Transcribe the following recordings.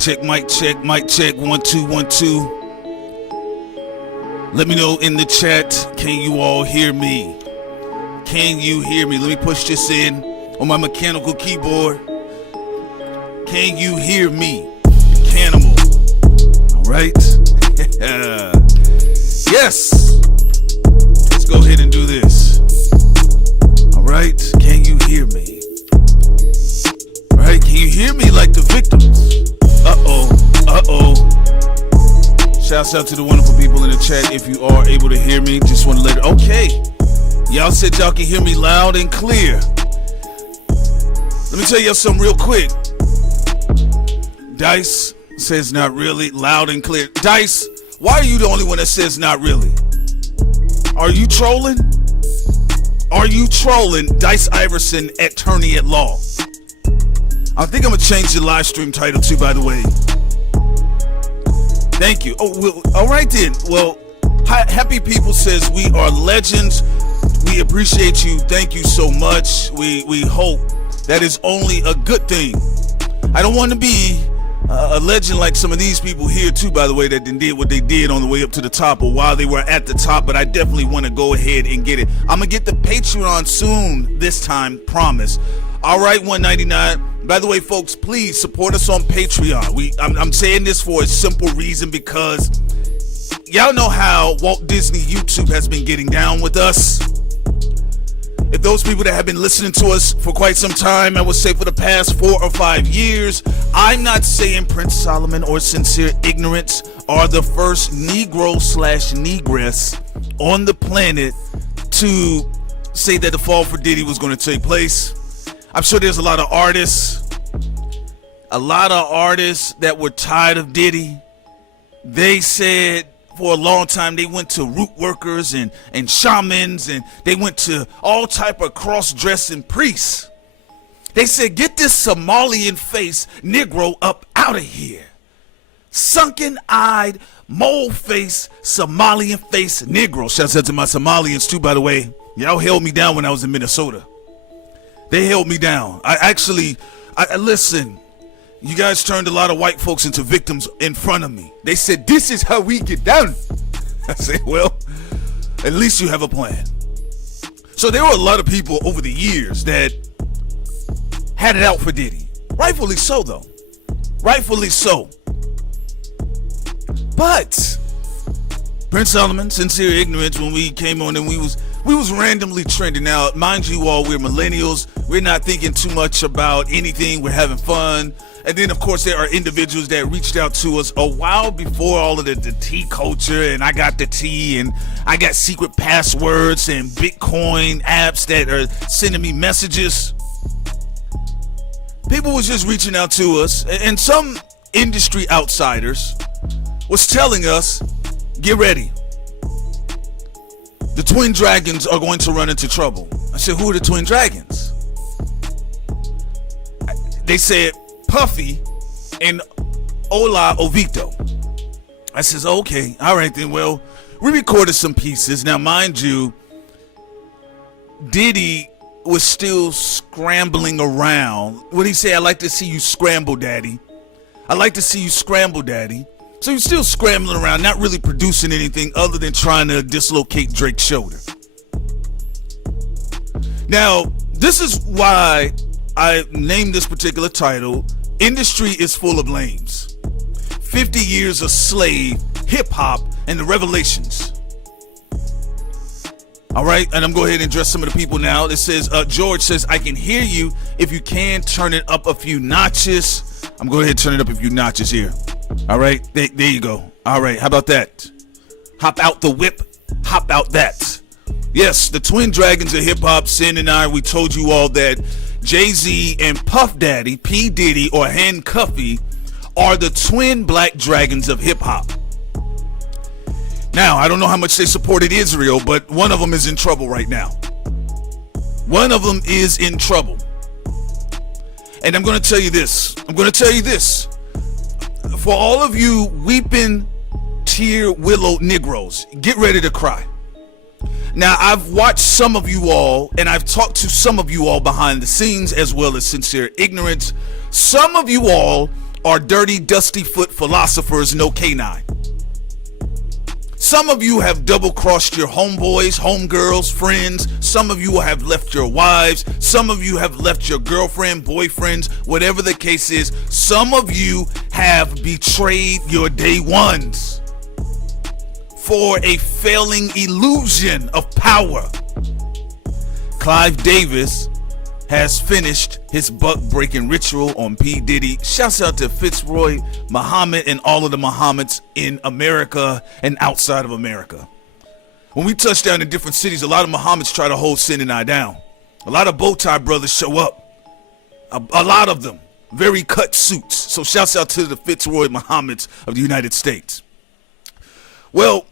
check, mic check, 1 2 1 2. Let me know in the chat, can you all hear me? Can you hear me? Let me push this in on my mechanical keyboard. Can you hear me? Cannibal. All right. Yes. Let's go ahead and do this. All right. Can you hear me? All right. Can you hear me like the victims? Uh-oh. Shouts out to the wonderful people in the chat. If you are able to hear me, just want to let it. Okay. Y'all said y'all can hear me loud and clear. Let me tell y'all something real quick. Dice says not really, loud and clear. Dice, why are you the only one that says not really? Are you trolling? Are you trolling Dice Iverson, attorney at law? I think I'm going to change the live stream title too, by the way. Thank you. Oh, well, all right then. Well, Happy People says we are legends. We appreciate you. Thank you so much. We hope that is only a good thing. I don't want to be a legend like some of these people here too, by the way, that did what they did on the way up to the top or while they were at the top, but I definitely want to go ahead and get it. I'm going to get the Patreon soon this time, promise. All right, 199. By the way, folks, please support us on Patreon. I'm saying this for a simple reason, because y'all know how Walt Disney YouTube has been getting down with us. If those people that have been listening to us for quite some time, I would say for the past 4 or 5 years, I'm not saying Prince Solomon or Sincere Ignorance are the first Negro/Negress on the planet to say that the fall for Diddy was going to take place. I'm sure there's a lot of artists that were tired of Diddy. They said for a long time they went to root workers and shamans, and they went to all type of cross-dressing priests. They said, get this Somalian face Negro up out of here. Sunken-eyed, mole-face, Somalian face Negro. Shouts out to my Somalians too, by the way. Y'all held me down when I was in Minnesota. They held me down. I listen. You guys turned a lot of white folks into victims in front of me. They said, this is how we get down. I said, well, at least you have a plan. So there were a lot of people over the years that had it out for Diddy. Rightfully so, though. Rightfully so. But Prince Solomon, Sincere Ignorance, when we came on and we was randomly trending. Now, mind you all, we're millennials. We're not thinking too much about anything. We're having fun. And then, of course, there are individuals that reached out to us a while before all of the tea culture, and I got the tea, and I got secret passwords and Bitcoin apps that are sending me messages. People was just reaching out to us, and some industry outsiders was telling us, get ready. The Twin Dragons are going to run into trouble. I said, who are the Twin Dragons? They said Puffy and Ola Ovito. I says, okay, all right then. Well, we recorded some pieces. Now, mind you, Diddy was still scrambling around. What he say? I like to see you scramble, daddy. I like to see you scramble, daddy. So he's still scrambling around, not really producing anything other than trying to dislocate Drake's shoulder. Now, this is why I named this particular title, Industry is Full of Lames. 50 Years of Slave, Hip-Hop, and the Revelations. All right, and I'm going to go ahead and address some of the people now. It says, George says, I can hear you. If you can, turn it up a few notches. I'm going to go ahead and turn it up a few notches here. All right, there you go. All right, how about that? Hop out the whip, hop out that. Yes, the Twin Dragons of hip-hop, Sin and I, we told you all that Jay-Z and Puff Daddy, P. Diddy, or Handcuffy are the twin black dragons of hip-hop. Now, I don't know how much they supported Israel, but one of them is in trouble right now. One of them is in trouble. And I'm going to tell you this. For all of you weeping, tear, willow Negroes, get ready to cry. Now, I've watched some of you all, and I've talked to some of you all behind the scenes, as well as Sincere Ignorance. Some of you all are dirty, dusty foot philosophers, no canine. Some of you have double-crossed your homeboys, homegirls, friends. Some of you have left your wives. Some of you have left your girlfriend, boyfriends, whatever the case is. Some of you have betrayed your day ones for a failing illusion of power. Clive Davis has finished his buck-breaking ritual on P. Diddy. Shouts out to Fitzroy, Muhammad, and all of the Muhammads in America and outside of America. When we touch down in different cities, a lot of Muhammads try to hold Sin and I down. A lot of bow tie brothers show up. A lot of them. Very cut suits. So shouts out to the Fitzroy Muhammads of the United States. Well,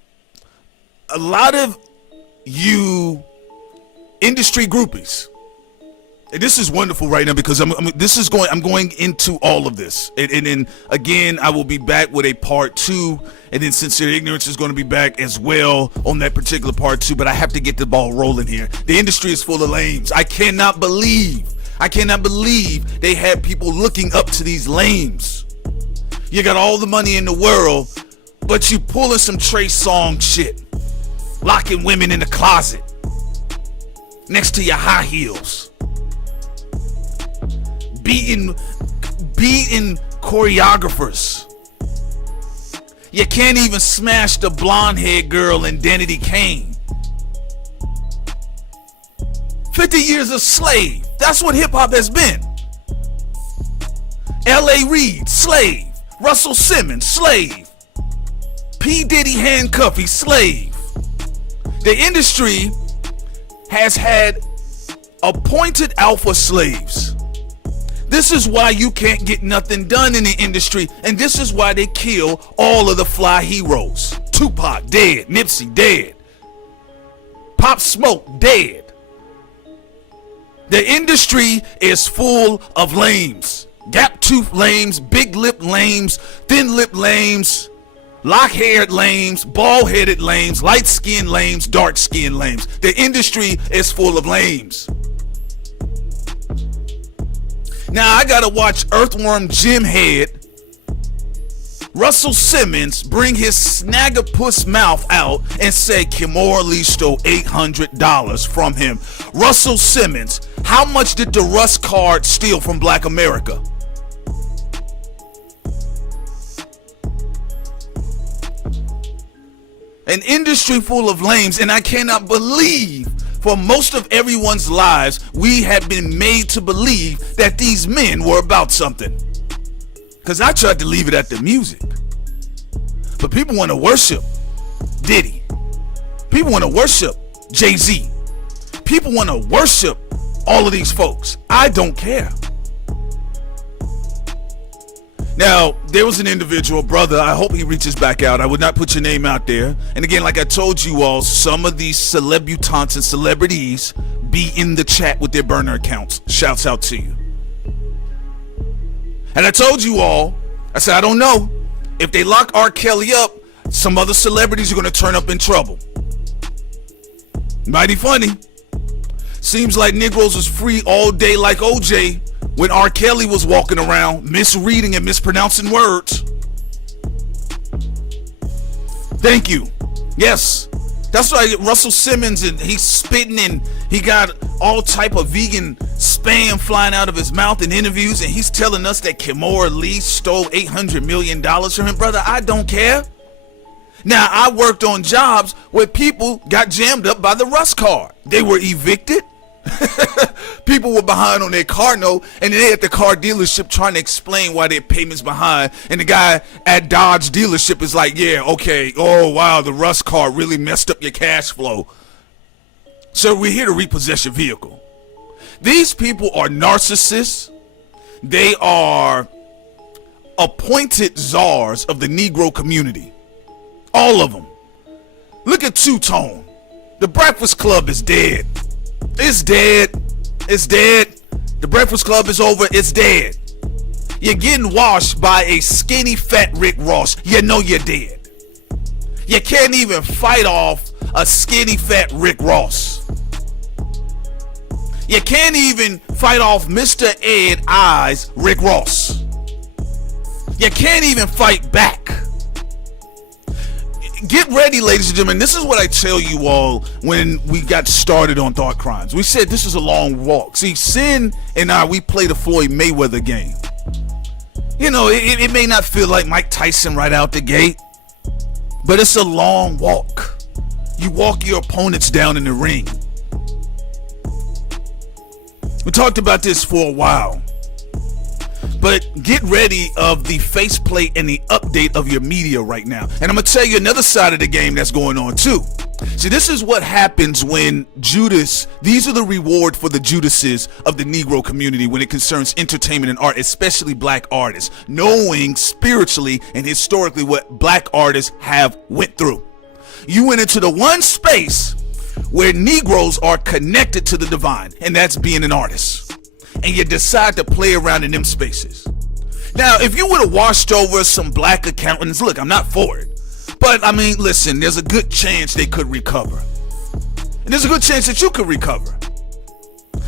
a lot of you industry groupies, and this is wonderful right now because I'm going into all of this, and then again I will be back with a part 2, and then Sincere Ignorance is going to be back as well on that particular part 2. But I have to get the ball rolling here. The industry is full of lames. I cannot believe they had people looking up to these lames. You got all the money in the world, but you pulling some Trey Songz shit, locking women in the closet next to your high heels, beating choreographers. You can't even smash the blonde-haired girl in Danity Kane. 50 years a slave. That's what hip-hop has been. L.A. Reid, slave. Russell Simmons, slave. P. Diddy handcuffy, slave. The industry has had appointed alpha slaves. This is why you can't get nothing done in the industry, and this is why they kill all of the fly heroes. Tupac dead, Nipsey dead, Pop Smoke dead. The industry is full of lames. Gap tooth lames, big lip lames, thin lip lames, lock-haired lames, bald-headed lames, light-skinned lames, dark-skinned lames. The industry is full of lames. Now I gotta watch Earthworm Jim Head Russell Simmons bring his snaggerpuss mouth out and say Kimora Lee stole $800 from him. Russell Simmons, how much did the Russ card steal from Black America? An industry full of lames, and I cannot believe for most of everyone's lives we have been made to believe that these men were about something. Because I tried to leave it at the music. But people want to worship Diddy. People want to worship Jay-Z. People want to worship all of these folks. I don't care. Now, there was an individual, brother, I hope he reaches back out. I would not put your name out there. And again, like I told you all, some of these celebutants and celebrities be in the chat with their burner accounts. Shouts out to you. And I told you all, I said, I don't know. If they lock R. Kelly up, some other celebrities are going to turn up in trouble. Mighty funny. Seems like Negroes was free all day like OJ when R. Kelly was walking around misreading and mispronouncing words. Thank you. Yes. That's why Russell Simmons, and he's spitting and he got all type of vegan spam flying out of his mouth in interviews, and he's telling us that Kimora Lee stole $800 million from him. Brother, I don't care. Now, I worked on jobs where people got jammed up by the Russ card. They were evicted. People were behind on their car note, and they at the car dealership trying to explain why their payment's behind. And the guy at Dodge dealership is like, yeah, okay, oh wow, the Russ card really messed up your cash flow. So we're here to repossess your vehicle. These people are narcissists. They are appointed czars of the Negro community. All of them. Look at Two-Tone. The Breakfast Club is dead. It's dead. It's dead. The Breakfast Club is over. It's dead. You're getting washed by a skinny fat Rick Ross. You know you're dead. You can't even fight off a skinny fat Rick Ross. You can't even fight off Mr. Ed Eyes Rick Ross. You can't even fight back. Get ready, ladies and gentlemen. This is what I tell you all when we got started on Thought Crimes. We said this is a long walk. See, Sin and I, we played the Floyd Mayweather game. You know, it may not feel like Mike Tyson right out the gate, but it's a long walk. You walk your opponents down in the ring. We talked about this for a while. But get ready of the faceplate and the update of your media right now. And I'm going to tell you another side of the game that's going on too. See, this is what happens when these are the reward for the Judases of the Negro community when it concerns entertainment and art, especially black artists, knowing spiritually and historically what black artists have went through. You went into the one space where Negroes are connected to the divine, and that's being an artist. And you decide to play around in them spaces. Now, if you would have washed over some black accountants, look, I'm not for it. But, I mean, listen, there's a good chance they could recover. And there's a good chance that you could recover.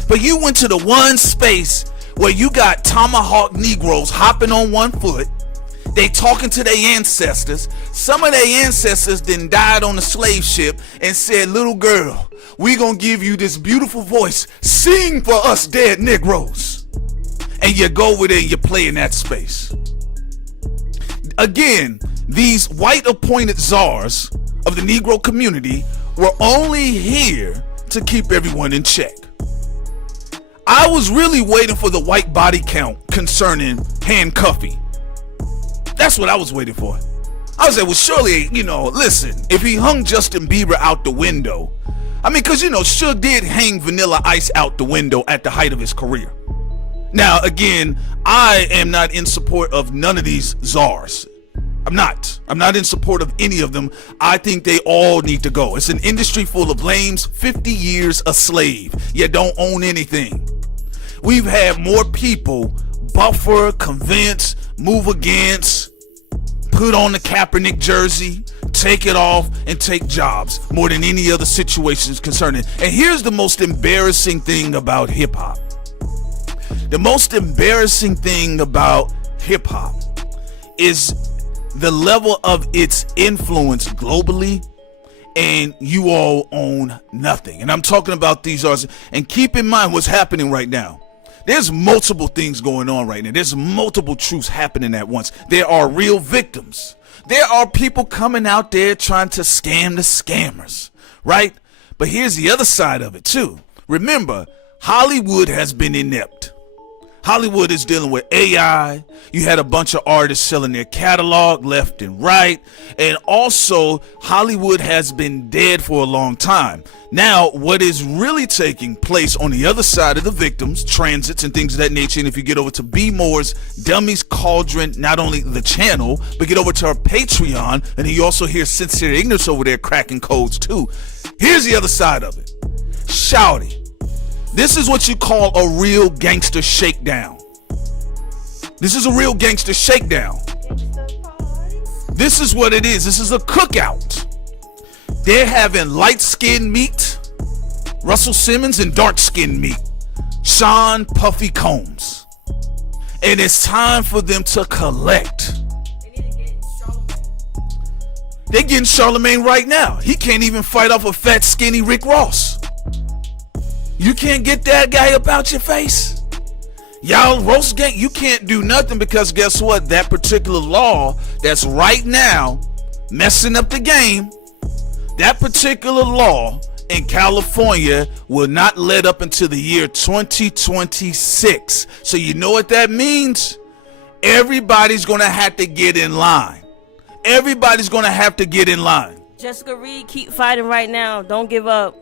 But you went to the one space where you got tomahawk Negroes hopping on one foot. They talking to their ancestors. Some of their ancestors then died on the slave ship and said, little girl, we gonna give you this beautiful voice. Sing for us dead Negroes. And you go over there and you play in that space. Again, these white appointed czars of the Negro community were only here to keep everyone in check. I was really waiting for the white body count concerning handcuffing. That's what I was waiting for. I was like, well, surely, listen, if he hung Justin Bieber out the window, I mean, because, Suge did hang Vanilla Ice out the window at the height of his career. Now, again, I am not in support of none of these czars. I'm not in support of any of them. I think they all need to go. It's an industry full of lames, 50 years a slave. You don't own anything. We've had more people buffer, convince, move against, put on the Kaepernick jersey, take it off, and take jobs more than any other situations concerning. And here's the most embarrassing thing about hip hop. The most embarrassing thing about hip hop is the level of its influence globally, and you all own nothing. And I'm talking about these artists. And keep in mind what's happening right now. There's multiple things going on right now. There's multiple truths happening at once. There are real victims. There are people coming out there trying to scam the scammers, right? But here's the other side of it too. Remember, Hollywood has been inept. Hollywood is dealing with AI. You had a bunch of artists selling their catalog left and right. And also, Hollywood has been dead for a long time. Now, what is really taking place on the other side of the victims, transits and things of that nature, and if you get over to B Moore's Dummies Cauldron, not only the channel, but get over to our Patreon, and you also hear Sincere Ignorance over there cracking codes too. Here's the other side of it. Shouty. This is what you call a real gangster shakedown. This is a real gangster shakedown. This is what it is. This is a cookout. They're having light-skinned meat, Russell Simmons, and dark-skinned meat, Sean Puffy Combs. And it's time for them to collect. They're getting Charlemagne right now. He can't even fight off a fat, skinny Rick Ross. You can't get that guy up out your face. Y'all roast gang, you can't do nothing because guess what? That particular law that's right now messing up the game, that particular law in California will not let up until the year 2026. So you know what that means? Everybody's going to have to get in line. Everybody's going to have to get in line. Jessica Reed, keep fighting right now. Don't give up.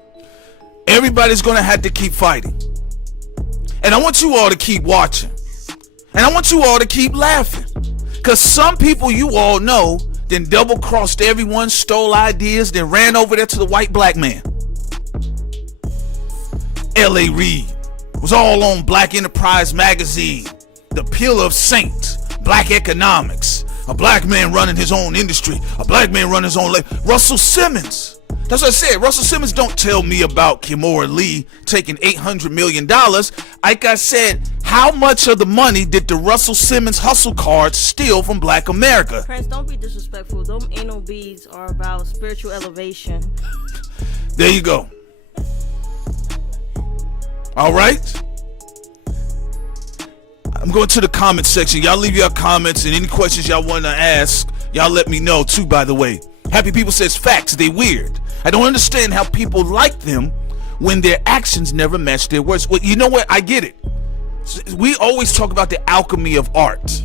Everybody's going to have to keep fighting. And I want you all to keep watching. And I want you all to keep laughing. Because some people you all know then double-crossed everyone, stole ideas, then ran over there to the white black man. L.A. Reid was all on Black Enterprise magazine. The Pillar of Saints. Black economics. A black man running his own industry. A black man running his own life. Russell Simmons. That's what I said. Russell Simmons don't tell me about Kimora Lee taking $800 million. Like I said, How much of the money did the Russell Simmons hustle cards steal from Black America? Prince, don't be disrespectful. Them anal beads are about spiritual elevation. There you go. All right. I'm going to the comment section. Y'all leave your comments and any questions y'all want to ask. Y'all let me know too, by the way. Happy People says facts, they weird. I don't understand how people like them when their actions never match their words. Well, you know what? I get it. We always talk about the alchemy of art.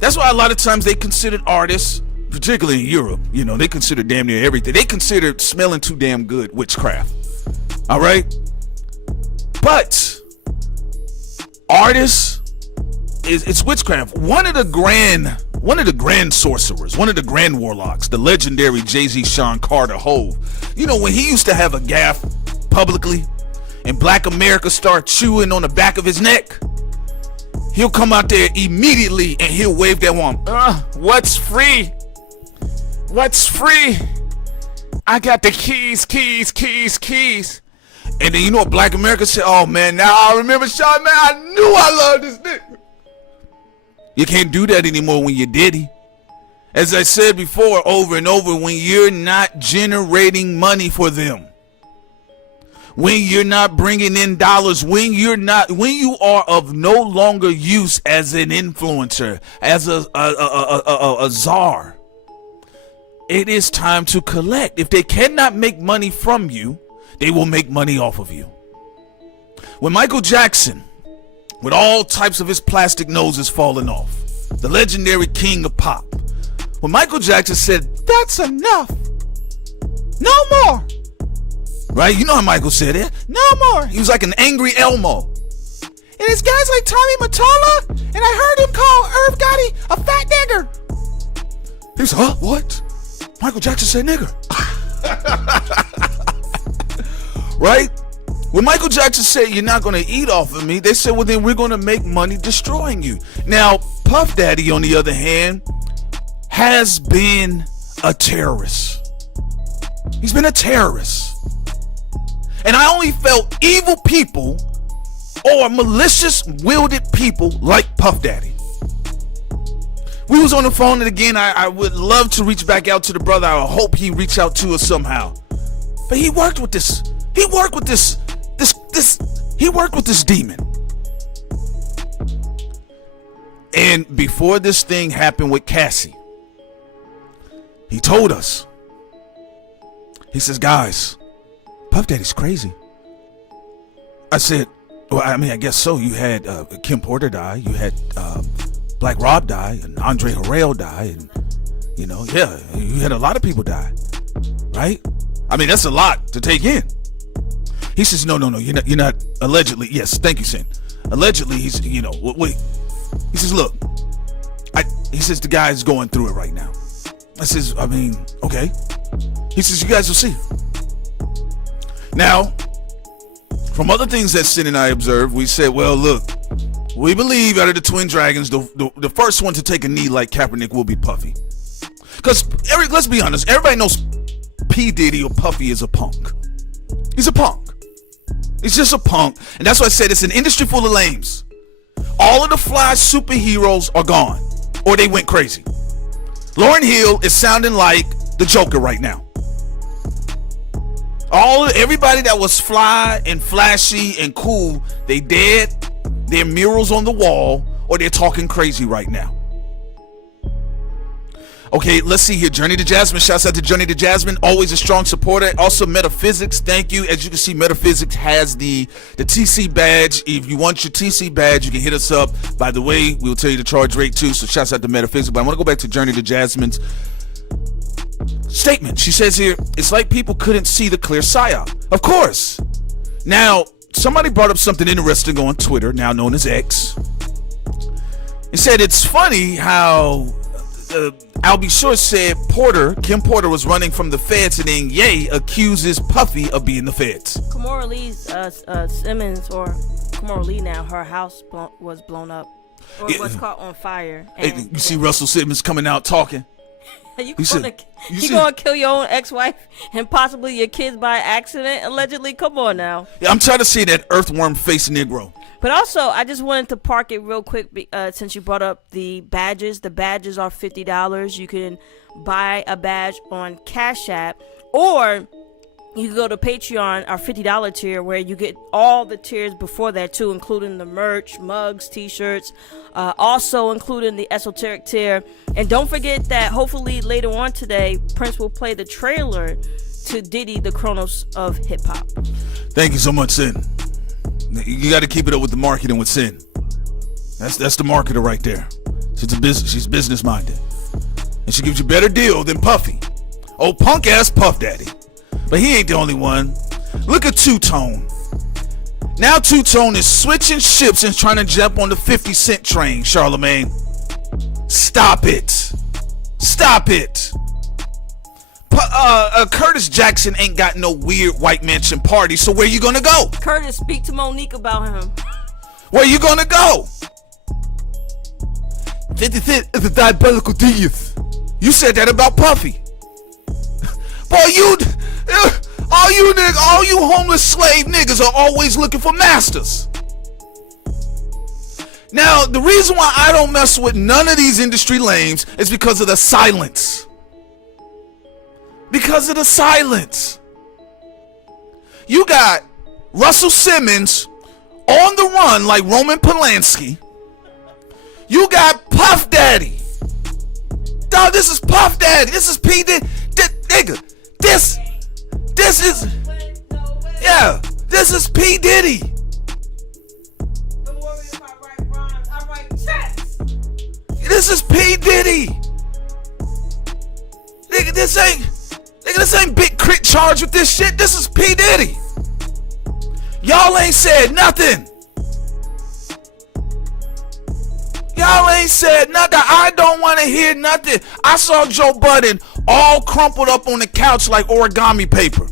That's why a lot of times they considered artists, particularly in Europe, you know, they consider damn near everything. They consider smelling too damn good witchcraft. All right? But artists, it's witchcraft. One of the grand sorcerers, one of the grand warlocks, the legendary Jay-Z Sean Carter Hove. You know, when he used to have a gaffe publicly and Black America start chewing on the back of his neck, he'll come out there immediately and he'll wave that one. What's free? What's free? I got the keys. And then you know what Black America said? Oh man, now I remember Sean, man, I knew I loved this nigga. You can't do that anymore when you're Diddy. As I said before, over and over, when you're not generating money for them, when you're not bringing in dollars, when you are of no longer use as an influencer, as a czar, it is time to collect. If they cannot make money from you, they will make money off of you. When Michael Jackson, with all types of his plastic noses falling off, the legendary king of pop, when Michael Jackson said, "That's enough, no more," right? You know how Michael said it. No more. He was like an angry Elmo. And it's guys like Tommy Mottola, and I heard him call Irv Gotti a fat nigger. He said, huh? What? Michael Jackson said nigger. Right? When Michael Jackson said, "You're not going to eat off of me," they said, "Well, then we're going to make money destroying you." Now, Puff Daddy, on the other hand, has been a terrorist. He's been a terrorist. And I only felt evil people or malicious wielded people like Puff Daddy. We was on the phone, and again, I would love to reach back out to the brother. I hope he reach out to us somehow. But he worked with this. He worked with this demon. And before this thing happened with Cassie, he told us, he says, "Guys, Puff Daddy's crazy." I said, "Well, I mean, I guess so. You had Kim Porter die, you had Black Rob die, and Andre Harrell die, and you know, yeah, you had a lot of people die, right? I mean, that's a lot to take in." He says, no, you're not allegedly. Yes, thank you, Sin. Allegedly, he's, you know, wait. He says, look, he says, the guy's going through it right now. I says, I mean, okay. He says, you guys will see. Now, from other things that Sin and I observed, we said, well, look, we believe out of the Twin Dragons, the first one to take a knee like Kaepernick will be Puffy. Because, let's be honest, everybody knows P. Diddy or Puffy is a punk. He's a punk. He's just a punk. And that's why I said it's an industry full of lames. All of the fly superheroes are gone. Or they went crazy. Lauryn Hill is sounding like the Joker right now. Everybody that was fly and flashy and cool, they dead. They're murals on the wall, or they're talking crazy right now. Okay, let's see here. Journey to Jasmine. Shouts out to Journey to Jasmine. Always a strong supporter. Also, Metaphysics. Thank you. As you can see, Metaphysics has the TC badge. If you want your TC badge, you can hit us up. By the way, we'll tell you the charge rate too. So shouts out to Metaphysics. But I want to go back to Journey to Jasmine's statement. She says here, it's like people couldn't see the clear psyop. Of course. Now, somebody brought up something interesting on Twitter, now known as X. It said it's funny how I'll Be Sure said Kim Porter was running from the feds, and then Ye accuses Puffy of being the feds. Kimora Lee's Simmons, or Kimora Lee now, her house was blown up, or was caught on fire. And you see Russell Simmons coming out talking. You He said- gonna, you you said- gonna kill your own ex-wife and possibly your kids by accident, allegedly? Come on now. Yeah, I'm trying to see that earthworm face Negro. But also, I just wanted to park it real quick since you brought up the badges. The badges are $50. You can buy a badge on Cashapp, or you can go to Patreon, our $50 tier, where you get all the tiers before that too, including the merch, mugs, t-shirts, also including the esoteric tier. And don't forget that hopefully later on today, Prince will play the trailer to Diddy, the Chronos of hip hop. Thank you so much, Sin. You got to keep it up with the marketing with Sin. That's the marketer right there. She's business minded, and she gives you better deal than Puffy. Oh, punk ass Puff Daddy. But he ain't the only one. Look at Two-Tone. Now Two-Tone is switching ships and trying to jump on the 50 Cent train, Charlemagne. Stop it. Stop it. Curtis Jackson ain't got no weird white mansion party, so where you gonna go? Curtis, speak to Monique about him. Where you gonna go? 50 Cent is a diabolical genius. You said that about Puffy. Boy, all you homeless slave niggas are always looking for masters. Now, the reason why I don't mess with none of these industry lames is because of the silence. Because of the silence. You got Russell Simmons on the run like Roman Polanski. You got Puff Daddy. Dog, this is Puff Daddy. This is P. Diddy. Nigga, this is, yeah, this is P. Diddy. Don't worry if I write rhymes, I write checks. This is P. Diddy. Nigga, this ain't Big Crit charged with this shit. This is P. Diddy. Y'all ain't said nothing. Y'all ain't said nothing. I don't want to hear nothing. I saw Joe Budden all crumpled up on the couch like origami paper.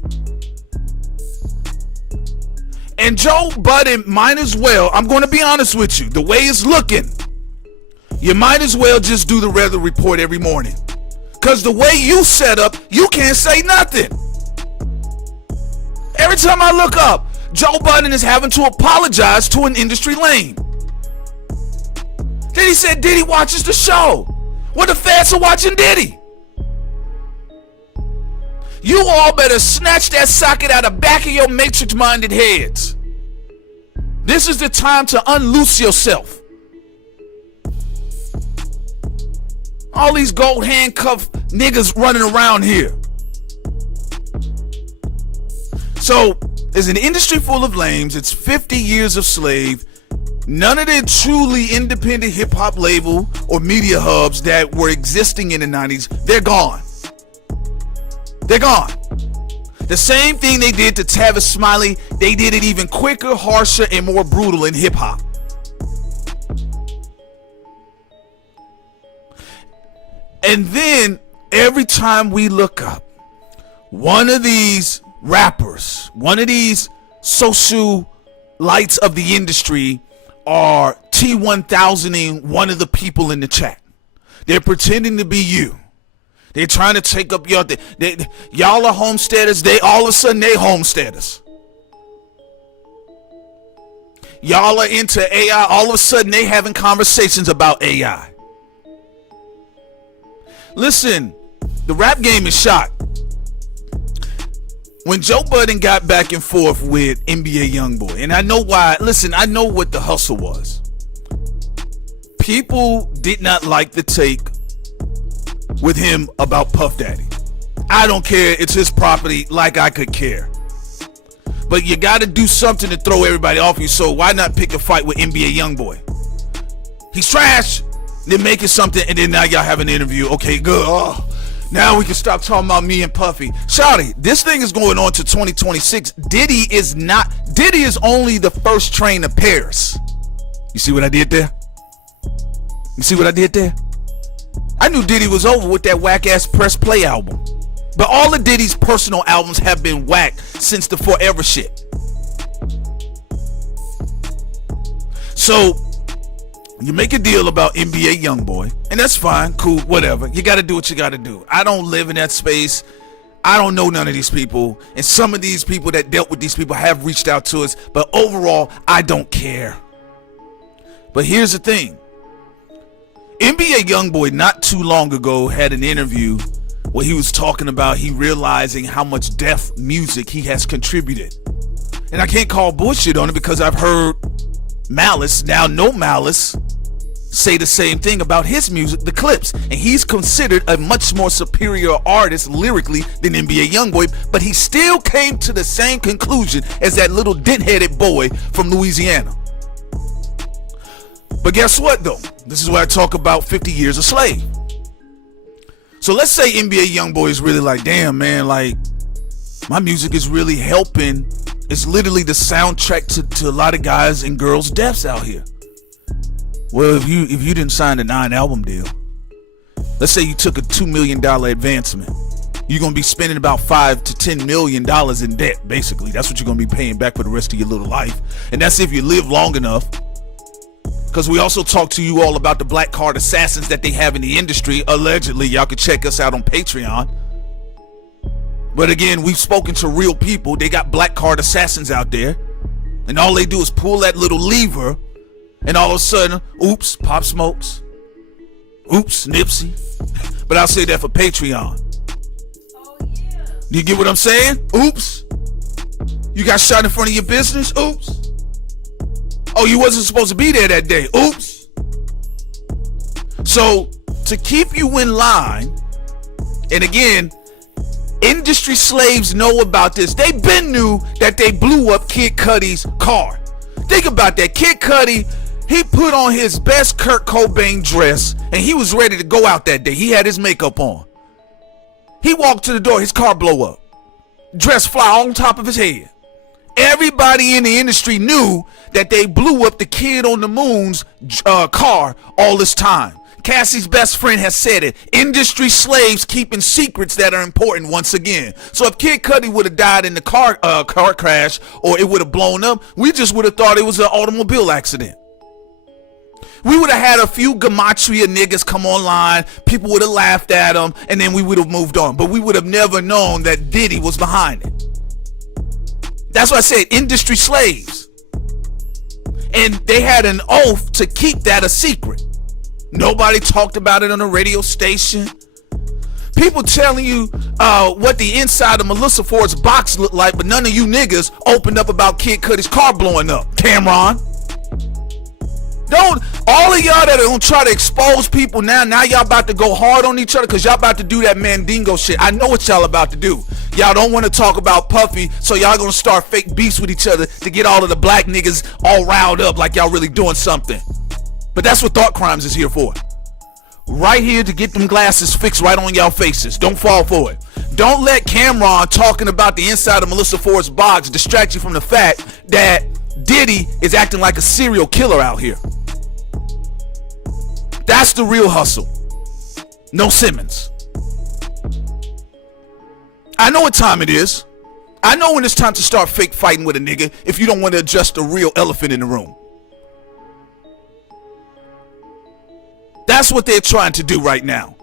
And Joe Budden might as well, I'm going to be honest with you, the way it's looking, you might as well just do the weather report every morning. Because the way you set up, you can't say nothing. Every time I look up, Joe Budden is having to apologize to an industry lane. Then he said Diddy watches the show. Well, the fans are watching Diddy. You all better snatch that socket out of the back of your matrix-minded heads. This is the time to unloose yourself. All these gold handcuffed niggas running around here. So, there's an industry full of lames. It's 50 years of slave. None of the truly independent hip-hop label or media hubs that were existing in the 90s, they're gone. They're gone. The same thing they did to Tavis Smiley, they did it even quicker, harsher, and more brutal in hip-hop. And then, every time we look up, one of these rappers, one of these social lights of the industry are T1000ing one of the people in the chat. They're pretending to be you. They're trying to take up your... y'all are homesteaders. All of a sudden, they homesteaders. Y'all are into AI. All of a sudden, they having conversations about AI. Listen, the rap game is shot. When Joe Budden got back and forth with NBA Youngboy, and I know why. Listen, I know what the hustle was. People did not like the take with him about Puff Daddy. I don't care. It's his property, like I could care. But you got to do something to throw everybody off you, so why not pick a fight with NBA Youngboy? He's trash. Then make it something, and then now y'all have an interview. Okay, good. Oh, now we can stop talking about me and Puffy. Shawty, this thing is going on to 2026. Diddy is only the first train to Paris. You see what I did there? You see what I did there? I knew Diddy was over with that whack-ass Press Play album. But all of Diddy's personal albums have been whack since the Forever shit. So, You make a deal about NBA Youngboy, and that's fine, cool, whatever. You got to do what you got to do. I don't live in that space. I don't know none of these people, and some of these people that dealt with these people have reached out to us, but overall, I don't care. But here's the thing. NBA Youngboy not too long ago had an interview where he was talking about he realizing how much deaf music he has contributed. And I can't call bullshit on it because I've heard Malice, now No Malice, say the same thing about his music, the Clips, and he's considered a much more superior artist lyrically than NBA Youngboy, but he still came to the same conclusion as that little dent-headed boy from Louisiana. But guess what though? This is where I talk about 50 years a slave. So let's say NBA Youngboy is really like, damn man, like my music is really helping. It's literally the soundtrack to a lot of guys and girls' deaths out here. Well, if you didn't sign a 9-album deal, let's say you took a $2 million advancement, you're gonna be spending about $5 to $10 million in debt. Basically, that's what you're gonna be paying back for the rest of your little life, and that's if you live long enough. Because we also talked to you all about the black card assassins that they have in the industry. Allegedly, y'all can check us out on Patreon. But again, we've spoken to real people. They got black card assassins out there, and all they do is pull that little lever, and all of a sudden, oops, Pop Smokes. Oops, Nipsey. But I'll say that for Patreon. Oh, yeah. You get what I'm saying? Oops. You got shot in front of your business? Oops. Oh, you wasn't supposed to be there that day. Oops. So, to keep you in line, and again, industry slaves know about this. They been knew that they blew up Kid Cudi's car. Think about that. Kid Cudi, he put on his best Kurt Cobain dress, and he was ready to go out that day. He had his makeup on. He walked to the door, his car blow up. Dress fly on top of his head. Everybody in the industry knew that they blew up the Kid on the Moon's car all this time. Cassie's best friend has said it. Industry slaves keeping secrets that are important once again. So if Kid Cudi would have died in the car crash, or it would have blown up, we just would have thought it was an automobile accident. We would have had a few gematria niggas come online, people would have laughed at them, and then we would have moved on. But we would have never known that Diddy was behind it. That's why I said industry slaves. And they had an oath to keep that a secret. Nobody talked about it on the radio station. People telling you what the inside of Melissa Ford's box looked like, but none of you niggas opened up about Kid Cudi's car blowing up. Cameron. Don't, all of y'all that are gonna try to expose people now y'all about to go hard on each other because y'all about to do that Mandingo shit. I know what y'all about to do. Y'all don't want to talk about Puffy, so y'all gonna start fake beefs with each other to get all of the black niggas all riled up like y'all really doing something. But that's what Thought Crimes is here for. Right here to get them glasses fixed right on y'all faces. Don't fall for it. Don't let Cameron talking about the inside of Melissa Ford's box distract you from the fact that Diddy is acting like a serial killer out here. That's the real hustle. No Simmons. I know what time it is. I know when it's time to start fake fighting with a nigga if you don't want to adjust the real elephant in the room. That's what they're trying to do right now.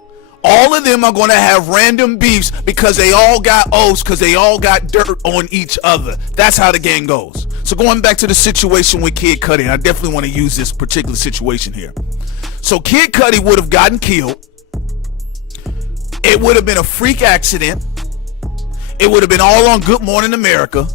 All of them are going to have random beefs because they all got oaths, because they all got dirt on each other. That's how the game goes. So going back to the situation with Kid Cudi, I definitely want to use this particular situation here. So Kid Cudi would have gotten killed. It would have been a freak accident. It would have been all on Good Morning America.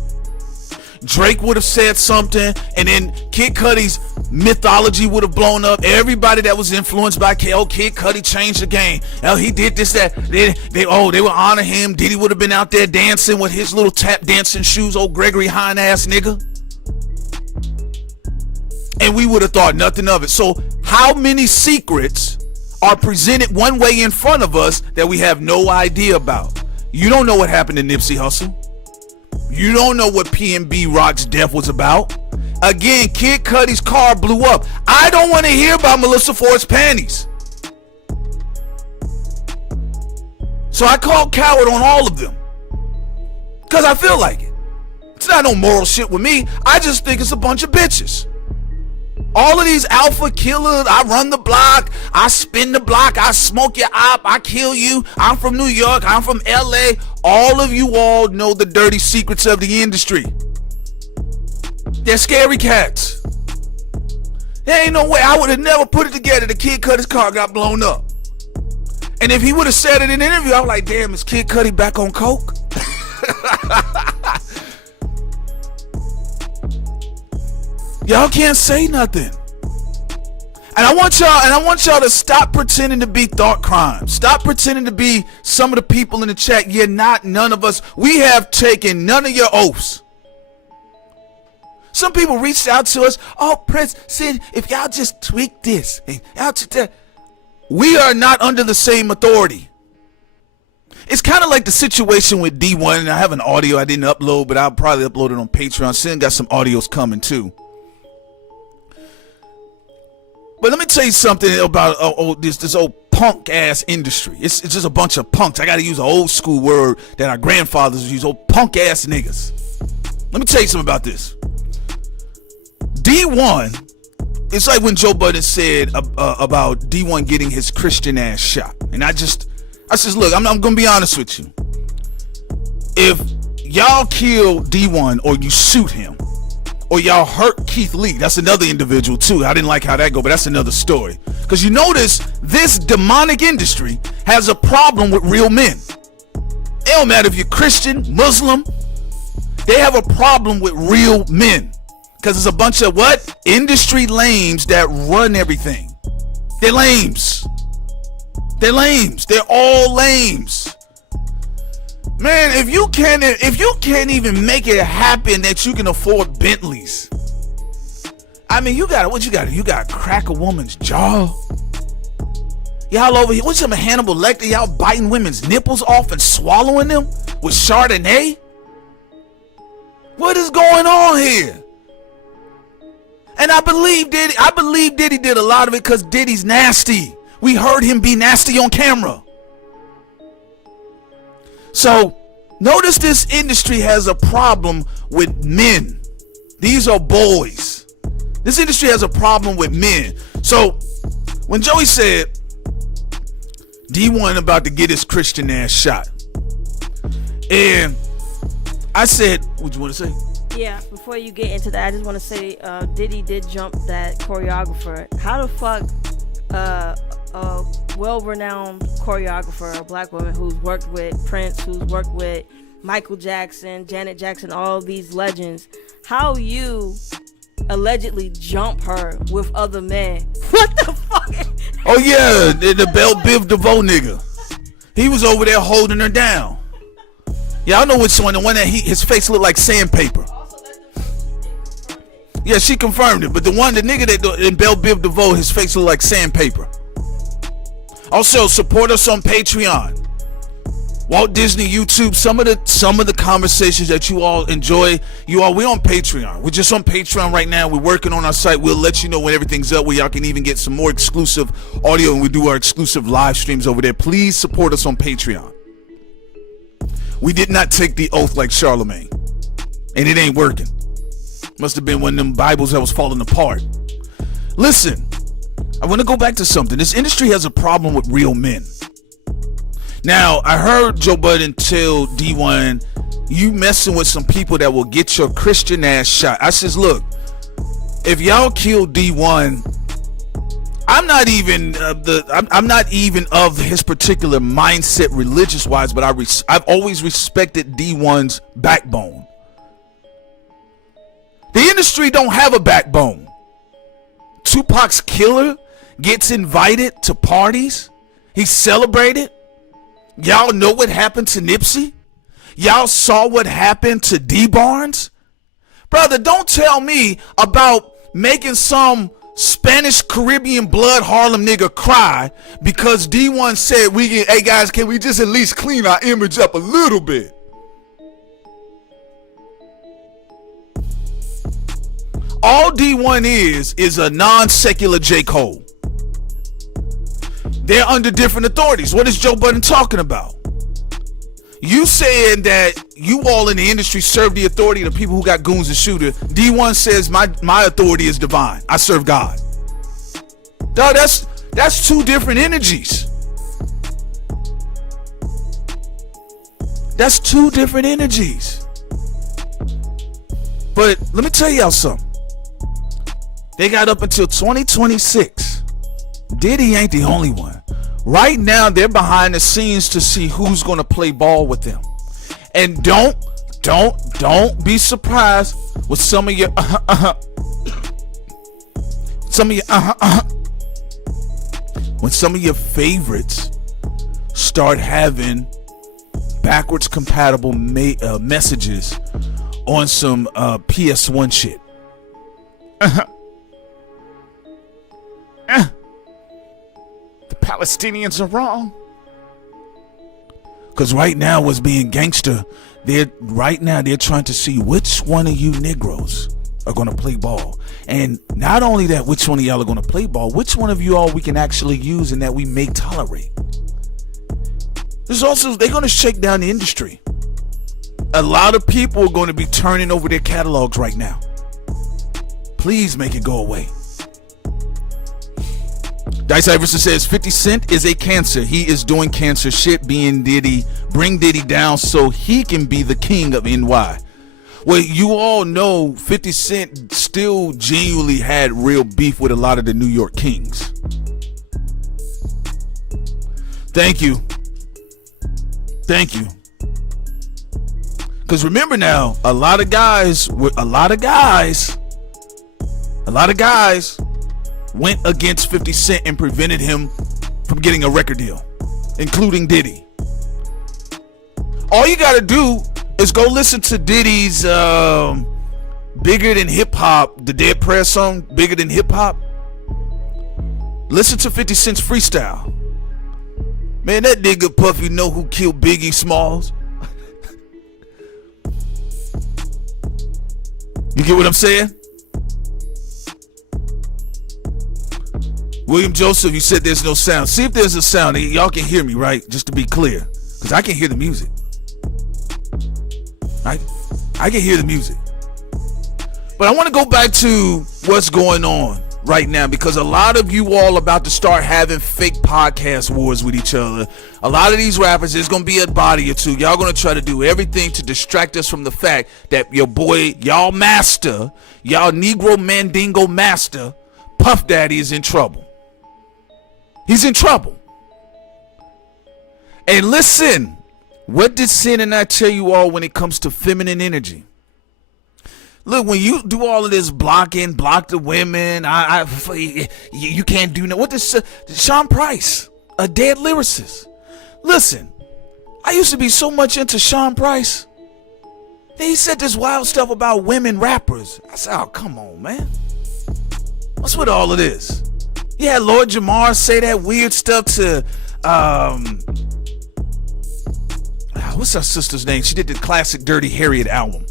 Drake would have said something, and then Kid Cudi's mythology would have blown up. Everybody that was influenced by Kid Cudi changed the game. Oh, he did this, that. They would honor him. Diddy would have been out there dancing with his little tap dancing shoes, old Gregory Hine ass nigga. And we would have thought nothing of it. So how many secrets are presented one way in front of us that we have no idea about? You don't know what happened to Nipsey Hussle. You don't know what P&B Rock's death was about. Again, Kid Cudi's car blew up. I don't want to hear about Melissa Ford's panties. So I called coward on all of them. Because I feel like it. It's not no moral shit with me. I just think it's a bunch of bitches. All of these alpha killers, I run the block, I spin the block, I smoke your op, I kill you, I'm from New York, I'm from LA. All of you all know the dirty secrets of the industry. They're scary cats. There ain't no way I would have never put it together. The Kid Cudi's car got blown up. And if he would have said it in an interview, I was like, damn, is Kid Cudi back on coke? Y'all can't say nothing. And I want y'all to stop pretending to be Thought Crime. Stop pretending to be some of the people in the chat. You're not, none of us. We have taken none of your oaths. Some people reached out to us. Oh, Prince said, if y'all just tweak this, and y'all just, we are not under the same authority. It's kind of like the situation with D1. And I have an audio I didn't upload, but I'll probably upload it on Patreon. Sin got some audios coming too. But let me tell you something about this old punk ass industry. It's just a bunch of punks. I got to use an old school word that our grandfathers use. Old punk ass niggas. Let me tell you something about this. D1, it's like when Joe Budden said about D1 getting his Christian ass shot. And I said, look, I'm gonna be honest with you. If y'all kill D1 or you shoot him, or y'all hurt Keith Lee, that's another individual too. I didn't like how that go, but that's another story. Because you notice this demonic industry has a problem with real men. It don't matter if you're Christian, Muslim, they have a problem with real men. Because it's a bunch of what? Industry lames that run everything. They're lames. They're lames. They're all lames. Man, if you can't even make it happen that you can afford Bentleys, I mean, you gotta crack a woman's jaw. Y'all over here, what's some Hannibal Lecter? Y'all biting women's nipples off and swallowing them with Chardonnay? What is going on here? And I believe Diddy did a lot of it because Diddy's nasty. We heard him be nasty on camera. So notice this industry has a problem with men. These are boys. This industry has a problem with men. So when Joey said D1 about to get his Christian ass shot, and I said, what you want to say? Yeah, before you get into that, I just want to say Diddy did jump that choreographer. How the fuck a well-renowned choreographer, a black woman who's worked with Prince, who's worked with Michael Jackson, Janet Jackson, all these legends, how you allegedly jump her with other men? What the fuck? Oh yeah, the Belle Biv DeVoe nigga. He was over there holding her down. Yeah, I know which one. The one that his face looked like sandpaper. Yeah, she confirmed it. But the nigga that in Belle Biv DeVoe, his face looked like sandpaper. Also, support us on Patreon. Walt Disney YouTube. Some of the conversations that you all enjoy, we're on Patreon. We're just on Patreon right now. We're working on our site. We'll let you know when everything's up, where y'all can even get some more exclusive audio, and we do our exclusive live streams over there. Please support us on Patreon. We did not take the oath like Charlemagne, and it ain't working. Must have been one of them Bibles that was falling apart. Listen, I want to go back to something. This industry has a problem with real men. Now, I heard Joe Budden tell D1, you messing with some people that will get your Christian ass shot. I says, look, if y'all kill D1, I'm not even of his particular mindset religious wise, but I've always respected D1's backbone. The industry don't have a backbone. Tupac's killer gets invited to parties. He's celebrated. Y'all know what happened to Nipsey? Y'all saw what happened to D Barnes? Brother, don't tell me about making some Spanish Caribbean blood Harlem nigga cry because D1 said, hey guys, can we just at least clean our image up a little bit? All D1 is a non-secular J. Cole. They're under different authorities. What is Joe Budden talking about? You saying that you all in the industry serve the authority of the people who got goons and shooter. D1 says my authority is divine. I serve God. Dog, that's two different energies. That's two different energies. But let me tell y'all something. They got up until 2026. Diddy ain't the only one. Right now, they're behind the scenes to see who's going to play ball with them. And don't be surprised with some of your when some of your favorites start having backwards compatible messages on some PS1 shit. The Palestinians are wrong. Because right now what's being gangster, they're trying to see which one of you Negroes are going to play ball. And not only that, which one of y'all are going to play ball, which one of you all we can actually use and that we may tolerate. There's also, they're going to shake down the industry. A lot of people are going to be turning over their catalogs right now. Please make it go away. Dice Iverson says 50 Cent is a cancer. He is doing cancer shit, being Diddy. Bring Diddy down so he can be the king of NY. Well, you all know 50 Cent still genuinely had real beef with a lot of the New York Kings. Thank you. Because remember now, a lot of guys went against 50 Cent and prevented him from getting a record deal, including Diddy. All you gotta do is go listen to Diddy's Bigger Than Hip Hop, the Dead Prayer song, Bigger Than Hip Hop. Listen to 50 Cent's freestyle. Man, that nigga Puffy know who killed Biggie Smalls. You get what I'm saying? William Joseph, you said there's no sound. See if there's a sound. Y'all can hear me, right? Just to be clear. Because I can hear the music. I can hear the music. But I want to go back to what's going on right now, because a lot of you all about to start having fake podcast wars with each other. A lot of these rappers, there's going to be a body or two. Y'all going to try to do everything to distract us from the fact that your boy, y'all master, y'all Negro Mandingo master, Puff Daddy is in trouble. He's in trouble. And listen, what did Sin and I tell you all when it comes to feminine energy? Look, when you do all of this block the women, you can't do no. What does Sean Price, a dead lyricist? Listen, I used to be so much into Sean Price. Then he said this wild stuff about women rappers. I said, oh, come on, man. What's with all of this? You had Lord Jamar say that weird stuff to, what's her sister's name? She did the classic Dirty Harriet album.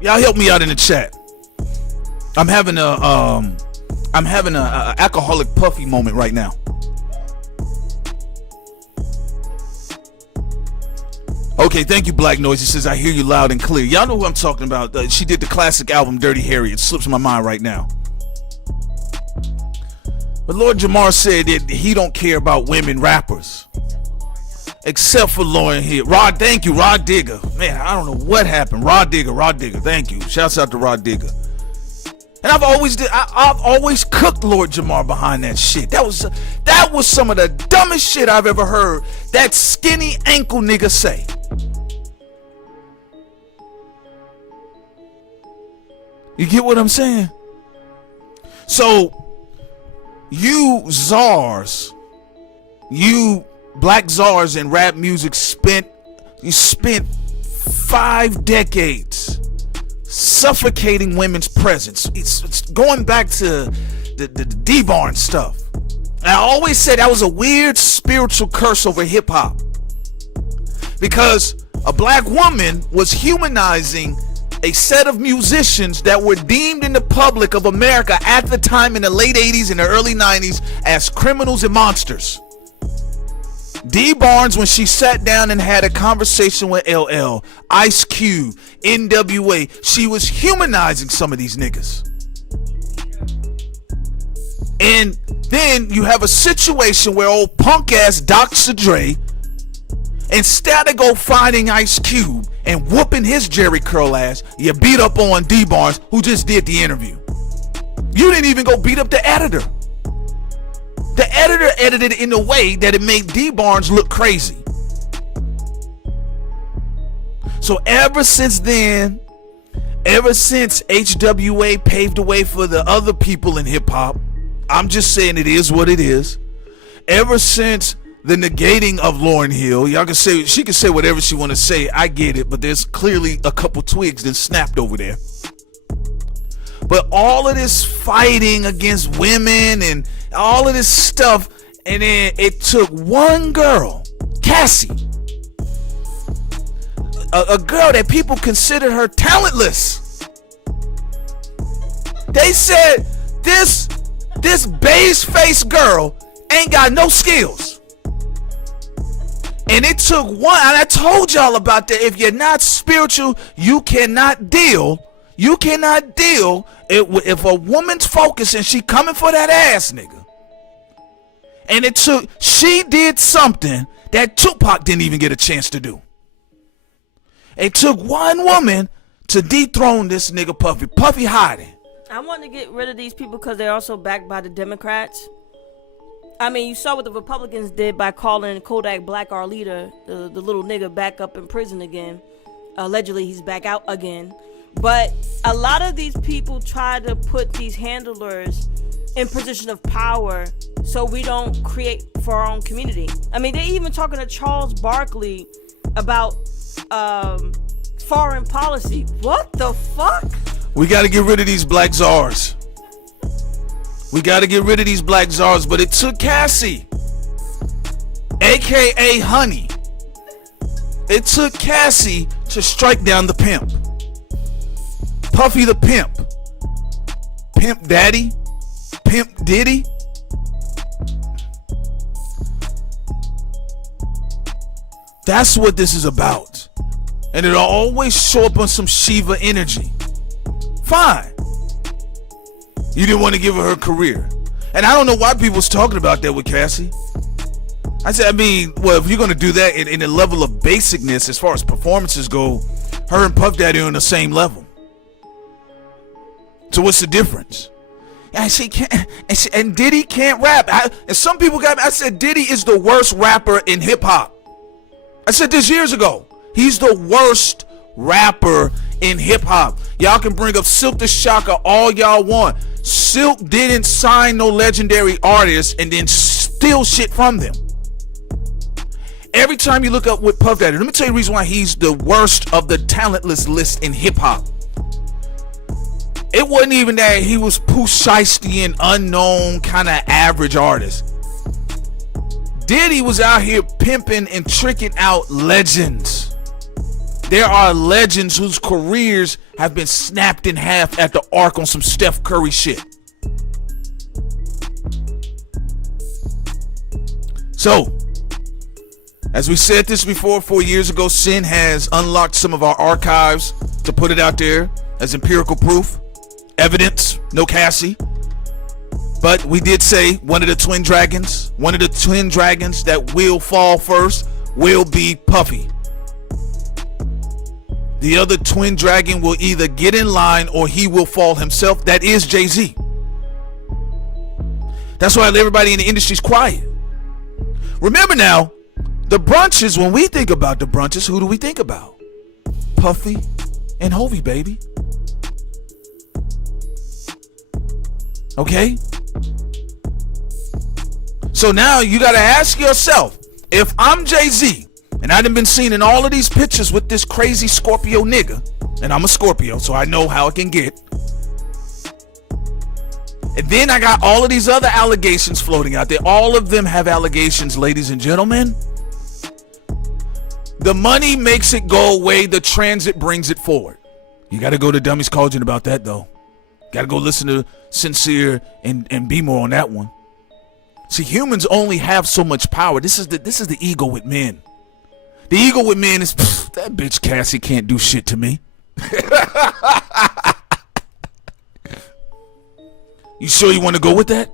Y'all help me out in the chat. I'm having a alcoholic Puffy moment right now. Okay, thank you, Black Noise. He says, I hear you loud and clear. Y'all know who I'm talking about. She did the classic album Dirty Harry. It slips my mind right now. But Lord Jamar said that he don't care about women rappers. Except for Lauren Hill. Rod, thank you, Rod Digger. Man, I don't know what happened. Rod Digger, thank you. Shouts out to Rod Digger. And I've always cooked Lord Jamar behind that shit. That was some of the dumbest shit I've ever heard that skinny ankle nigga say. You get what I'm saying? So, you czars, you black czars in rap music spent 5 decades suffocating women's presence. It's going back to the D-Barn stuff. And I always said that was a weird spiritual curse over hip-hop, because a black woman was humanizing a set of musicians that were deemed in the public of America at the time in the late 80s and the early 90s as criminals and monsters. Dee Barnes, when she sat down and had a conversation with LL, Ice Cube, NWA, she was humanizing some of these niggas. And then you have a situation where old punk ass Dr. Dre, instead of go finding Ice Cube and whooping his Jerry Curl ass, you beat up on Dee Barnes, who just did the interview. You didn't even go beat up the editor. The editor edited it in a way that it made Dee Barnes look crazy. So ever since then, ever since HWA paved the way for the other people in hip hop, I'm just saying it is what it is. Ever since the negating of Lauryn Hill, y'all can say, she can say whatever she want to say, I get it, but there's clearly a couple twigs that snapped over there. But all of this fighting against women and all of this stuff, and then it took one girl, Cassie, a girl that people considered her talentless. They said this beige-faced girl ain't got no skills. And it took one, and I told y'all about that. If you're not spiritual, you cannot deal. You cannot deal if a woman's focused and she coming for that ass nigga. And she did something that Tupac didn't even get a chance to do. It took one woman to dethrone this nigga Puffy. Puffy hiding. I want to get rid of these people because they're also backed by the Democrats. I mean, you saw what the Republicans did by calling Kodak Black, our leader, the little nigga, back up in prison again. Allegedly, he's back out again. But a lot of these people try to put these handlers in position of power so we don't create for our own community. I mean, they even talking to Charles Barkley about foreign policy. What the fuck? We got to get rid of these black czars. We got to get rid of these black czars, but it took Cassie, aka Honey. It took Cassie to strike down the pimp. Puffy the pimp. Pimp Daddy. Pimp Diddy. That's what this is about. And it'll always show up on some Shiva energy. Fine. You didn't want to give her career. And I don't know why people was talking about that with Cassie. I said, well, if you're going to do that in a level of basicness as far as performances go, her and Puff Daddy are on the same level. So what's the difference? And she can't, and Diddy can't rap. And some people I said Diddy is the worst rapper in hip hop. I said this years ago. He's the worst rapper in hip hop. Y'all can bring up Silk the Shocker all y'all want. Silk didn't sign no legendary artists and then steal shit from them. Every time you look up with Puff Daddy, let me tell you the reason why he's the worst of the talentless list in hip hop. It wasn't even that he was Pooh Shiesty and unknown kind of average artist. Diddy was out here pimping and tricking out legends. There are legends whose careers have been snapped in half at the arc on some Steph Curry shit. So, as we said this before, 4 years ago, Sin has unlocked some of our archives to put it out there as empirical proof. Evidence, no Cassie. But we did say one of the twin dragons that will fall first will be Puffy. The other twin dragon will either get in line or he will fall himself. That is Jay-Z. That's why everybody in the industry is quiet. Remember now, the brunches, when we think about the brunches, who do we think about? Puffy and Hovey, baby. Okay? So now you got to ask yourself, if I'm Jay-Z, and I done been seen in all of these pictures with this crazy Scorpio nigga, and I'm a Scorpio, so I know how it can get. And then I got all of these other allegations floating out there. All of them have allegations, ladies and gentlemen. The money makes it go away. The transit brings it forward. You got to go to Dummy's Cauldron about that, though. Got to go listen to Sincere and Be More on that one. See, humans only have so much power. This is the ego with men. The ego with men is, that bitch Cassie can't do shit to me. You sure you want to go with that?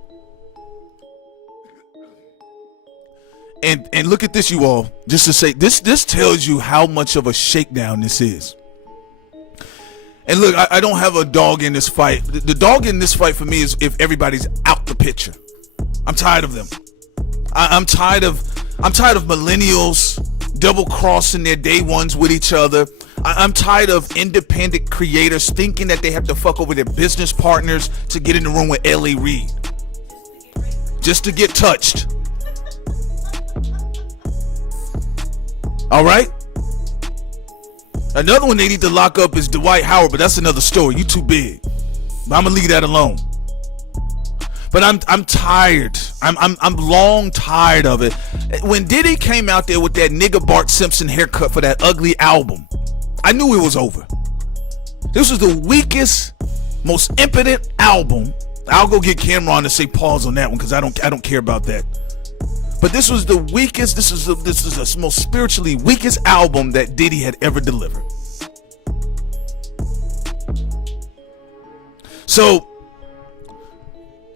And look at this, you all. Just to say, this tells you how much of a shakedown this is. And look, I don't have a dog in this fight. The dog in this fight for me is if everybody's out the picture. I'm tired of them. I'm tired of millennials double crossing their day ones with each other. I'm tired of independent creators thinking that they have to fuck over their business partners to get in the room with L.A. Reid. Just to get touched. All right? Another one they need to lock up is Dwight Howard, but that's another story. You too big. But I'm gonna leave that alone. But I'm tired. I'm long tired of it. When Diddy came out there with that nigga Bart Simpson haircut for that ugly album, I knew it was over. This was the weakest, most impotent album. I'll go get Cameron to say pause on that one because I don't care about that. But this was the weakest. This is the most spiritually weakest album that Diddy had ever delivered. So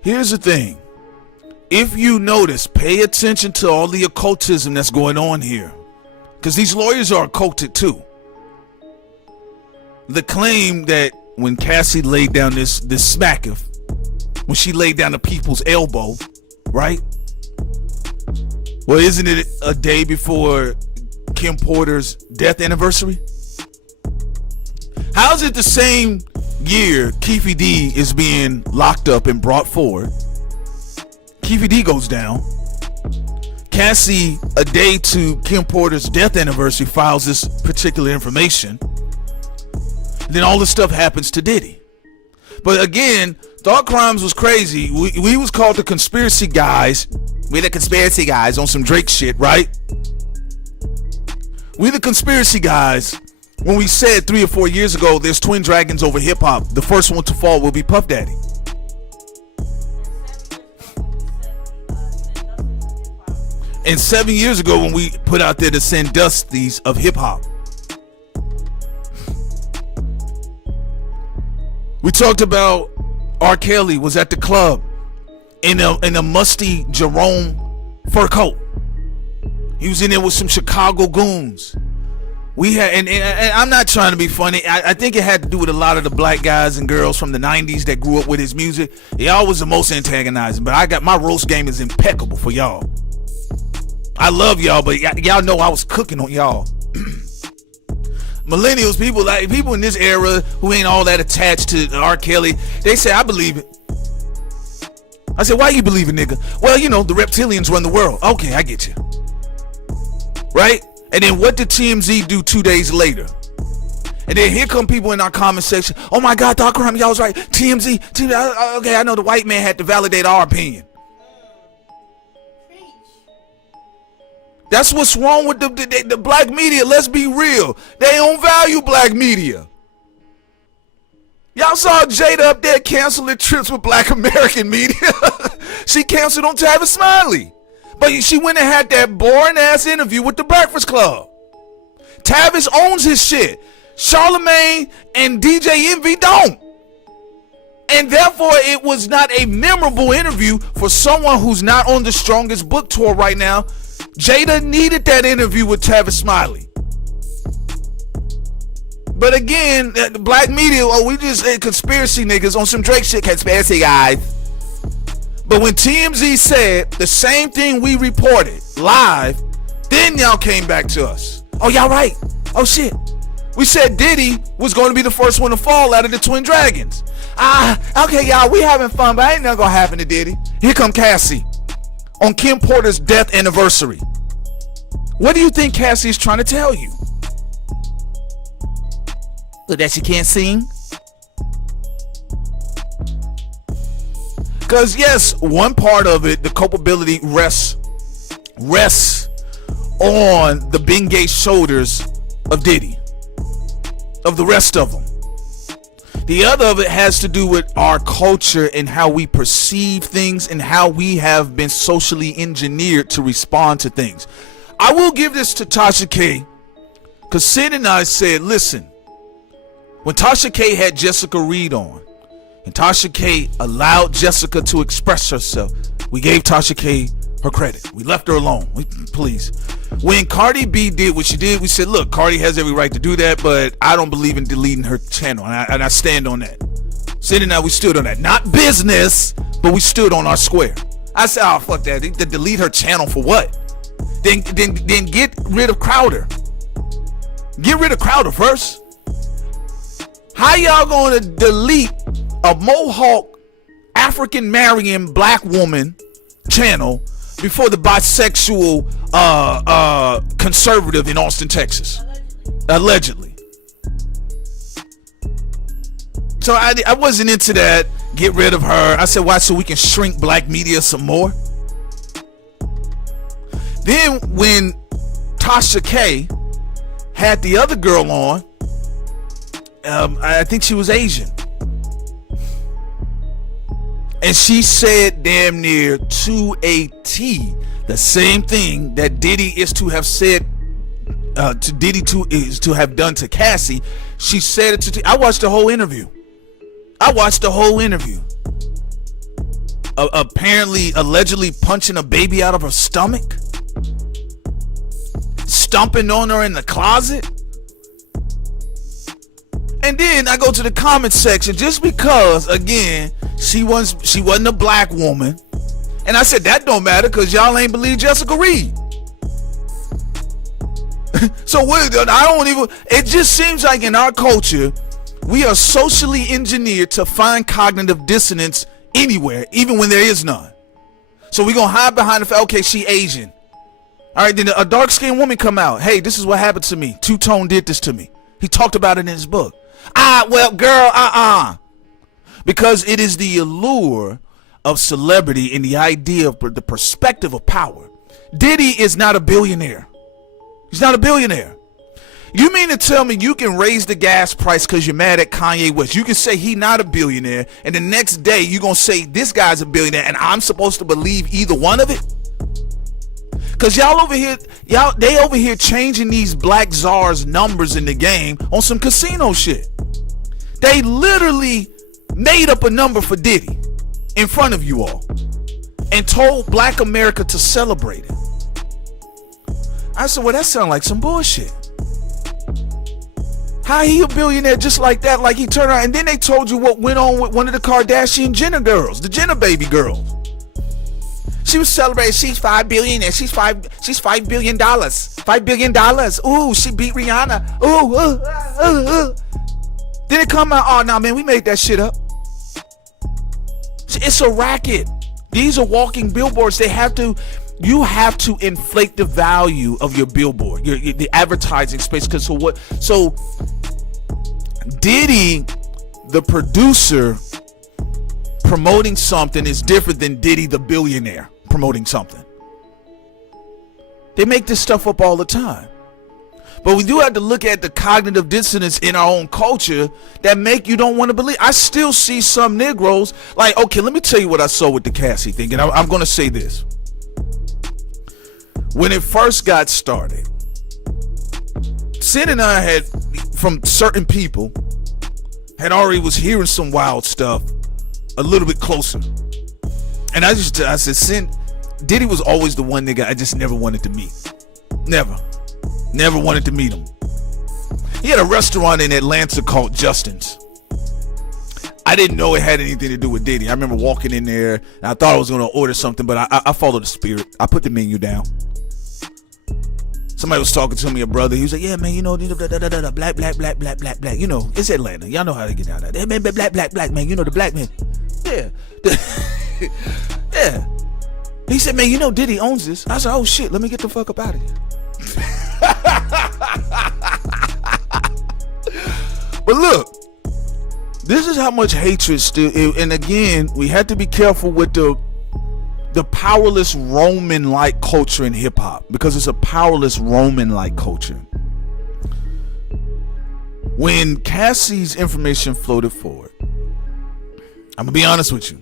here's the thing. If you notice, pay attention to all the occultism that's going on here, because these lawyers are occulted too. The claim that when Cassie laid down this smacketh, when she laid down the people's elbow, right? Well, isn't it a day before Kim Porter's death anniversary? How's it the same year Keefe D is being locked up and brought forward? Keefe D goes down. Cassie, a day to Kim Porter's death anniversary, files this particular information. Then all this stuff happens to Diddy. But again, Thought Crimes was crazy. We was called the conspiracy guys. We the conspiracy guys on some Drake shit, right? We the conspiracy guys when we said 3 or 4 years ago there's twin dragons over hip hop. The first one to fall will be Puff Daddy. And 7 years ago when we put out there the Sandusties of hip hop. We talked about R. Kelly was at the club in a musty Jerome fur coat. He was in there with some Chicago goons. We had, and I'm not trying to be funny. I think it had to do with a lot of the black guys and girls from the 90s that grew up with his music. Y'all was the most antagonizing, but I got my roast game is impeccable for y'all. I love y'all, but y'all know I was cooking on y'all. Millennials, people in this era who ain't all that attached to R. Kelly, they say, I believe it. I said, why you believe it, nigga? Well, you know, the reptilians run the world. Okay, I get you. Right? And then what did TMZ do 2 days later? And then here come people in our comment section. Oh my God, Thought Crime, y'all was right. TMZ, okay, I know the white man had to validate our opinion. That's what's wrong with the black media. Let's be real. They don't value black media. Y'all saw Jada up there canceling trips with black American media. She canceled on Tavis Smiley. But she went and had that boring ass interview with the Breakfast Club. Tavis owns his shit. Charlemagne and DJ Envy don't. And therefore it was not a memorable interview for someone who's not on the strongest book tour right now. Jada needed that interview with Tavis Smiley. But again, the black media, we just conspiracy niggas on some Drake shit, conspiracy guys. But when TMZ said the same thing we reported live, then y'all came back to us. Oh, y'all right. Oh, shit. We said Diddy was going to be the first one to fall out of the Twin Dragons. Okay, y'all, we having fun, but ain't nothing going to happen to Diddy. Here come Cassie on Kim Porter's death anniversary. What do you think Cassie's trying to tell you? That she can't sing? Because yes, one part of it, the culpability rests on the Bengay shoulders of Diddy, of the rest of them. The other of it has to do with our culture and how we perceive things and how we have been socially engineered to respond to things. I will give this to Tasha K, because Sid and I said, listen, when Tasha K had Jessica Reed on, and Tasha K allowed Jessica to express herself, we gave Tasha K her credit. We left her alone. Please. When Cardi B did what she did, we said, look, Cardi has every right to do that, but I don't believe in deleting her channel, and I stand on that. Sid and I, we stood on that. Not business, but we stood on our square. I said, oh, fuck that. They delete her channel for what? Then get rid of Crowder. Get rid of Crowder first. How y'all gonna delete a Mohawk African marrying black woman channel before the bisexual conservative in Austin, Texas? Allegedly. So I wasn't into that. Get rid of her. I said, why? So we can shrink black media some more. Then when Tasha K had the other girl on, I think she was Asian, and she said damn near to a T the same thing that Diddy is to have said to Diddy is to have done to Cassie. She said it to T. I watched the whole interview. Apparently, allegedly punching a baby out of her stomach, stomping on her in the closet. And then I go to the comment section, just because, again, she wasn't a black woman, and I said that don't matter because y'all ain't believe Jessica Reed. So I don't even. It just seems like in our culture, we are socially engineered to find cognitive dissonance anywhere, even when there is none. So we're gonna hide behind the fact, okay, she Asian. All right, then a dark-skinned woman come out. Hey, this is what happened to me. Two Tone did this to me. He talked about it in his book. Well, girl, because it is the allure of celebrity and the idea of the perspective of power. Diddy is not a billionaire. He's not a billionaire. You mean to tell me you can raise the gas price because you're mad at Kanye West? You can say he not a billionaire, and the next day you're going to say this guy's a billionaire, and I'm supposed to believe either one of it? Because they over here changing these black czars numbers in the game on some casino shit. They literally made up a number for Diddy in front of you all and told black America to celebrate it. I said, well, that sounds like some bullshit. How he a billionaire just like that? Like he turned around, and then they told you what went on with one of the Kardashian Jenner girls, the Jenner baby girls. She was celebrating. She's $5 billion. She's $5 billion. $5 billion. Ooh, she beat Rihanna. Ooh. Then it come out. Oh no, man, we made that shit up. It's a racket. These are walking billboards. You have to inflate the value of your billboard, the advertising space. Because so Diddy, the producer, promoting something is different than Diddy, the billionaire, promoting something. They make this stuff up all the time. But we do have to look at the cognitive dissonance in our own culture that make you don't want to believe. I still see some Negroes like, okay, let me tell you what I saw with the Cassie thing. And I'm going to say this. When it first got started, Sid and I had, from certain people, had already was hearing some wild stuff a little bit closer. And I said, Sid, Diddy was always the one nigga I just never wanted to meet. Never wanted to meet him. He had a restaurant in Atlanta called Justin's. I didn't know it had anything to do with Diddy. I remember walking in there and I thought I was going to order something, but I followed the spirit. I put the menu down. Somebody was talking to me, a brother. He was like, yeah, man, you know, black. You know, it's Atlanta. Y'all know how to get down there. Man, black, man. You know, the black man. Yeah. Yeah. He said, man, you know, Diddy owns this. I said, oh, shit, let me get the fuck up out of here. But look, this is how much hatred still, and again, we had to be careful with the powerless Roman-like culture in hip-hop, because it's a powerless Roman-like culture. when Cassie's information floated forward, I'm gonna be honest with you.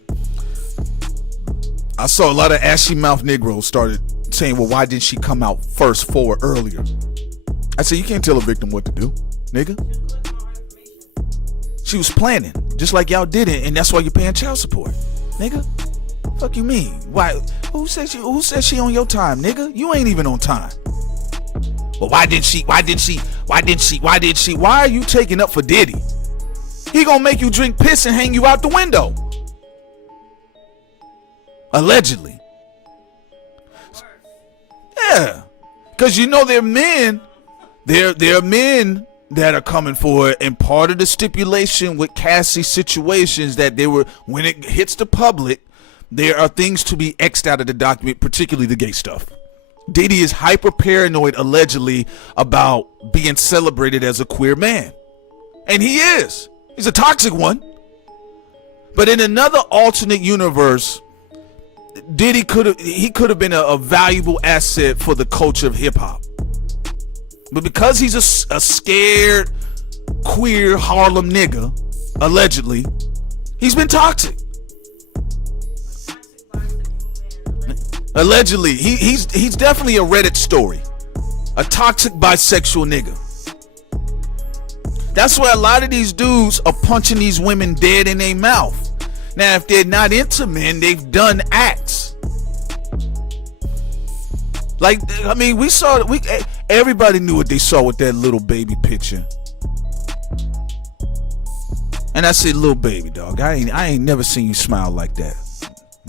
I saw a lot of ashy mouth Negroes started saying, well, why didn't she come out first forward earlier? I said, you can't tell a victim what to do, nigga. She was planning, just like y'all didn't, and that's why you're paying child support, nigga. Fuck you mean? Why? Who said she on your time, nigga? You ain't even on time. But why didn't she? Why are you taking up for Diddy? He gonna make you drink piss and hang you out the window. Allegedly. Yeah. Cause you know there are men. There are men that are coming for it, and part of the stipulation with Cassie's situations that they were, when it hits the public, there are things to be X'd out of the document, particularly the gay stuff. Diddy is hyper paranoid, allegedly, about being celebrated as a queer man. And he is. He's a toxic one. But in another alternate universe, Diddy could have been a valuable asset for the culture of hip hop. But because he's a scared, queer Harlem nigga, allegedly, he's been toxic. Allegedly, he's definitely a Reddit story. A toxic bisexual nigga. That's why a lot of these dudes are punching these women dead in their mouth. Now, if they're not into men, they've done acts. Like, I mean, everybody knew what they saw with that little baby picture. And I said, little baby, dog, I ain't never seen you smile like that.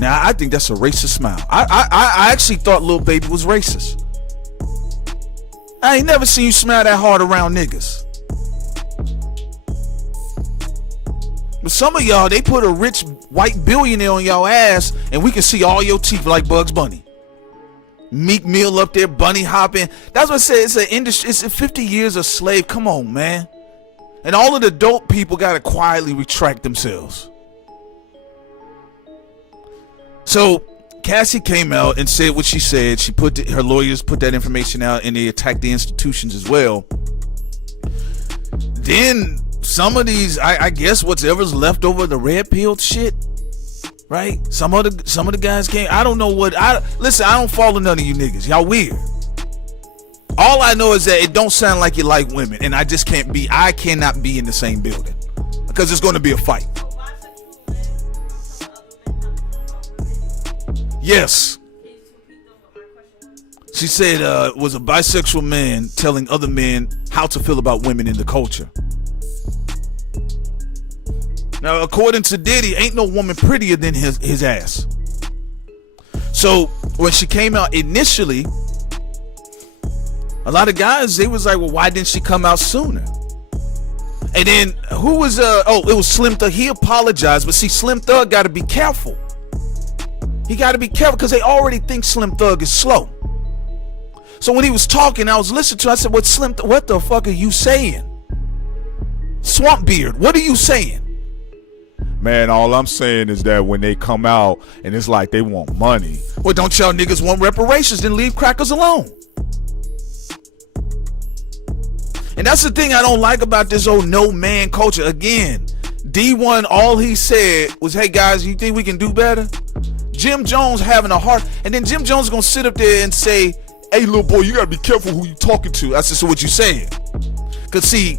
Now, I think that's a racist smile. I actually thought Lil Baby was racist. I ain't never seen you smile that hard around niggas. But some of y'all, they put a rich white billionaire on y'all ass and we can see all your teeth like Bugs Bunny. Meek Mill up there, bunny hopping. That's what I said. It's an industry. It's 50 years of slave. Come on, man. And all of the dope people got to quietly retract themselves. So Cassie came out and said what she said. She her lawyers put that information out, and they attacked the institutions as well. Then some of these, I guess whatever's left over the red pill shit, right? Some of the guys came. I don't know what. Listen, I don't follow none of you niggas. Y'all weird. All I know is that it don't sound like you like women, and I cannot be in the same building because it's going to be a fight. Yes. She said was a bisexual man telling other men how to feel about women in the culture. Now, according to Diddy, ain't no woman prettier than his ass. So when she came out initially, a lot of guys, they was like, well, why didn't she come out sooner? And then who was it was Slim Thug. He apologized, but see, Slim Thug got to be careful. He got to be careful because they already think Slim Thug is slow. So when he was talking, I was listening to. I said, what the fuck are you saying? Swamp Beard, what are you saying? Man, all I'm saying is that when they come out and it's like they want money. Well, don't y'all niggas want reparations? Then leave crackers alone. And that's the thing I don't like about this old no man culture. Again, D1, all he said was, hey guys, you think we can do better? Jim Jones having a heart, and then Jim Jones is gonna sit up there and say, hey little boy, you gotta be careful who you talking to. I said, so what you saying? Cause see,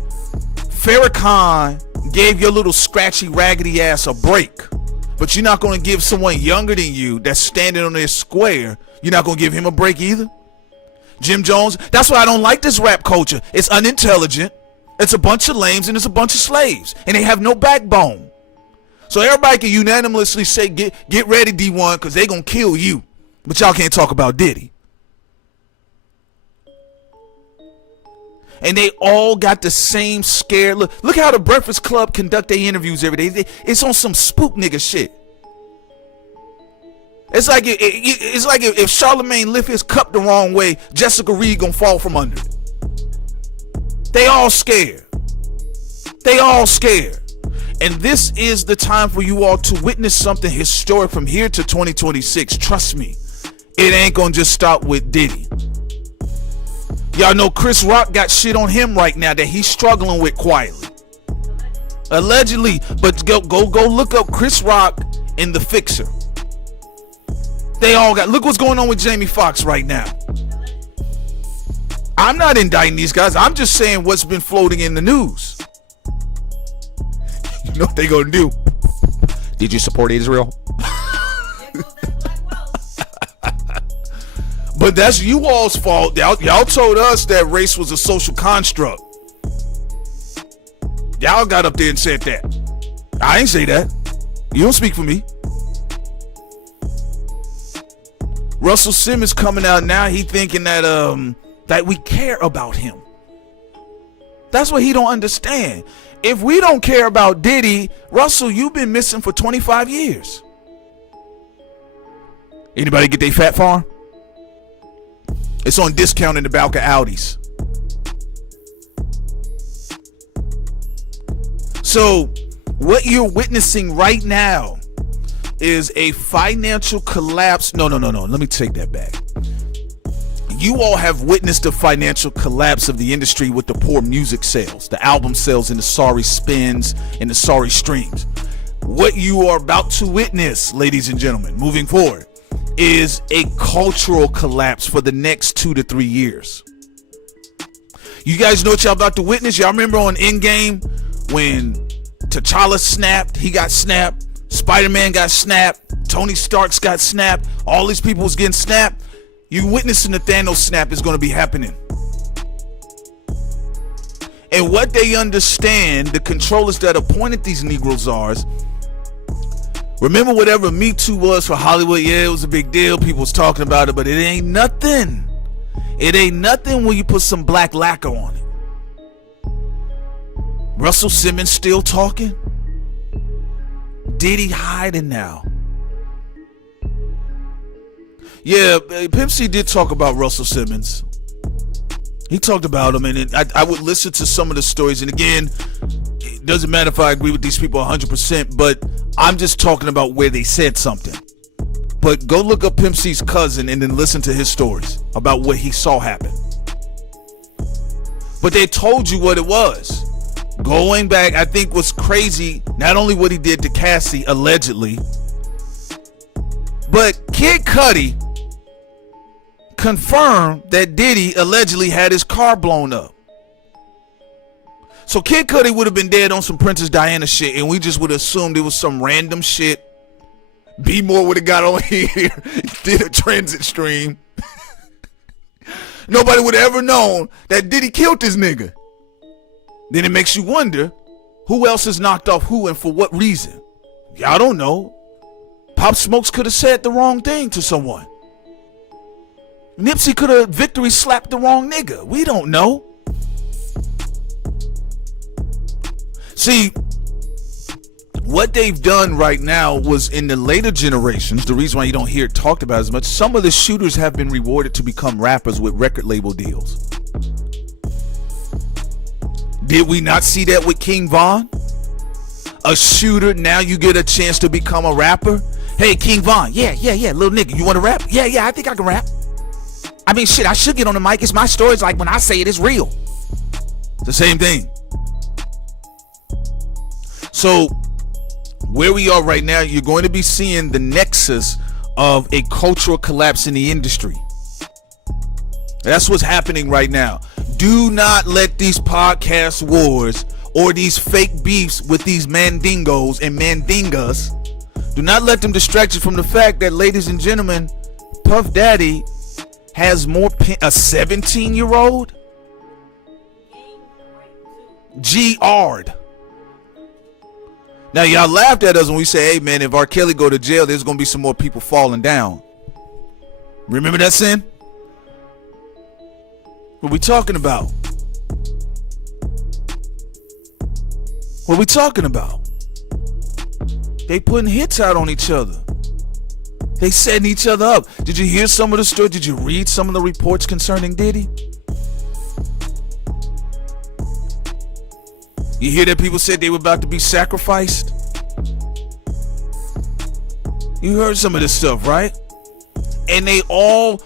Farrakhan gave your little scratchy raggedy ass a break, but you're not gonna give someone younger than you that's standing on their square, you're not gonna give him a break either. Jim Jones, that's why I don't like this rap culture. It's unintelligent, it's a bunch of lames, and it's a bunch of slaves, and they have no backbone. So everybody can unanimously say, get ready, D1, because they gonna kill you. But y'all can't talk about Diddy. And they all got the same scared look. Look how the Breakfast Club conduct their interviews every day. It's on some spook nigga shit. It's like if Charlemagne lift his cup the wrong way, Jessica Reed gonna fall from under it. They all scared. They all scared. And this is the time for you all to witness something historic from here to 2026. Trust me, it ain't gonna just stop with Diddy. Y'all know Chris Rock got shit on him right now that he's struggling with quietly. Allegedly. But go look up Chris Rock and The Fixer. They all got, look what's going on with Jamie Foxx right now. I'm not indicting these guys. I'm just saying what's been floating in the news. You know what they gonna do? Did you support Israel? But that's you all's fault. Y'all told us that race was a social construct. Y'all got up there and said that. I ain't say that. You don't speak for me. Russell Simmons coming out now. He thinking that we care about him. That's what he don't understand. If we don't care about Diddy, Russell, you've been missing for 25 years. Anybody get their Fat Farm? It's on discount in the back of Audis. So what you're witnessing right now is a financial collapse. No. Let me take that back. You all have witnessed the financial collapse of the industry with the poor music sales, the album sales, and the sorry spins and the sorry streams. What you are about to witness, ladies and gentlemen, moving forward, is a cultural collapse for the next 2 to 3 years. You guys know what y'all about to witness? Y'all remember on Endgame when T'Challa snapped, he got snapped, Spider-Man got snapped, Tony Stark's got snapped, all these people was getting snapped. You witnessing the Thanos snap is going to be happening. And what they understand, the controllers that appointed these Negro czars, remember whatever Me Too was for Hollywood, yeah, it was a big deal. People was talking about it, but it ain't nothing. It ain't nothing when you put some black lacquer on it. Russell Simmons still talking. Diddy hiding now. Yeah, Pimp C did talk about Russell Simmons. He talked about him, and I would listen to some of the stories. And again, it doesn't matter if I agree with these people 100%, but I'm just talking about where they said something. But go look up Pimp C's cousin and then listen to his stories about what he saw happen. But they told you what it was. Going back, I think what's crazy, not only what he did to Cassie, allegedly, but Kid Cudi confirmed that Diddy allegedly had his car blown up. So Kid Cudi would have been dead on some Princess Diana shit, and we just would have assumed it was some random shit. B More would have got on here, did a transit stream. Nobody would have ever known that Diddy killed this nigga. Then it makes you wonder, who else has knocked off who and for what reason? Y'all don't know. Pop Smokes could have said the wrong thing to someone. Nipsey could have victory slapped the wrong nigga. We don't know. See, what they've done right now was in the later generations, the reason why you don't hear it talked about as much, some of the shooters have been rewarded to become rappers with record label deals. Did we not see that with King Von? A shooter, now you get a chance to become a rapper. Hey, King Von, yeah, little nigga, you want to rap? Yeah, I think I can rap. I mean, shit, I should get on the mic. It's my story. It's like when I say it, it's real. It's the same thing. So, where we are right now, you're going to be seeing the nexus of a cultural collapse in the industry. That's what's happening right now. Do not let these podcast wars or these fake beefs with these mandingos and mandingas, do not let them distract you from the fact that, ladies and gentlemen, Puff Daddy has more a 17-year-old G-Ard. Now y'all laughed at us when we say, hey man, if R. Kelly go to jail, there's gonna be some more people falling down. Remember that, Sin? What we talking about? What we talking about? They putting hits out on each other. They setting each other up. Did you hear some of the story? Did you read some of the reports concerning Diddy? You hear that people said they were about to be sacrificed? You heard some of this stuff, right? And they all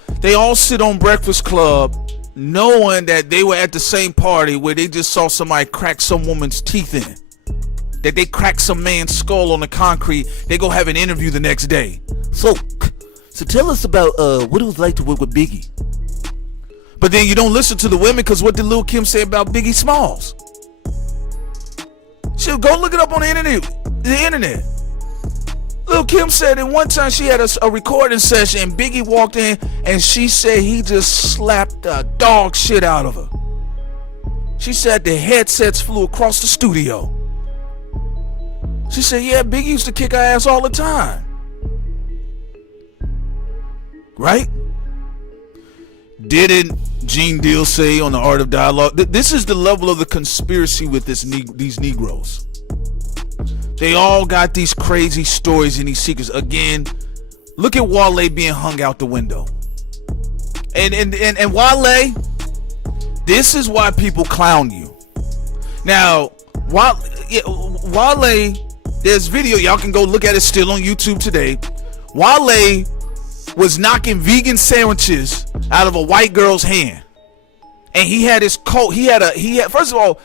sit on Breakfast Club knowing that they were at the same party where they just saw somebody crack some woman's teeth in. That they cracked some man's skull on the concrete. They go have an interview the next day. So tell us about what it was like to work with Biggie. But then you don't listen to the women, because what did Lil' Kim say about Biggie Smalls? She'll go look it up on the internet. Lil' Kim said that one time she had a recording session and Biggie walked in and she said he just slapped the dog shit out of her. She said the headsets flew across the studio. She said, yeah, Biggie used to kick her ass all the time. Right? Didn't Gene Deal say on the Art of Dialogue? This is the level of the conspiracy with these Negroes. They all got these crazy stories and these secrets. Again, look at Wale being hung out the window. And Wale, this is why people clown you. Now, Wale, there's video, y'all can go look at it, still on YouTube today. Wale was knocking vegan sandwiches out of a white girl's hand. And he had his coat, he had first of all,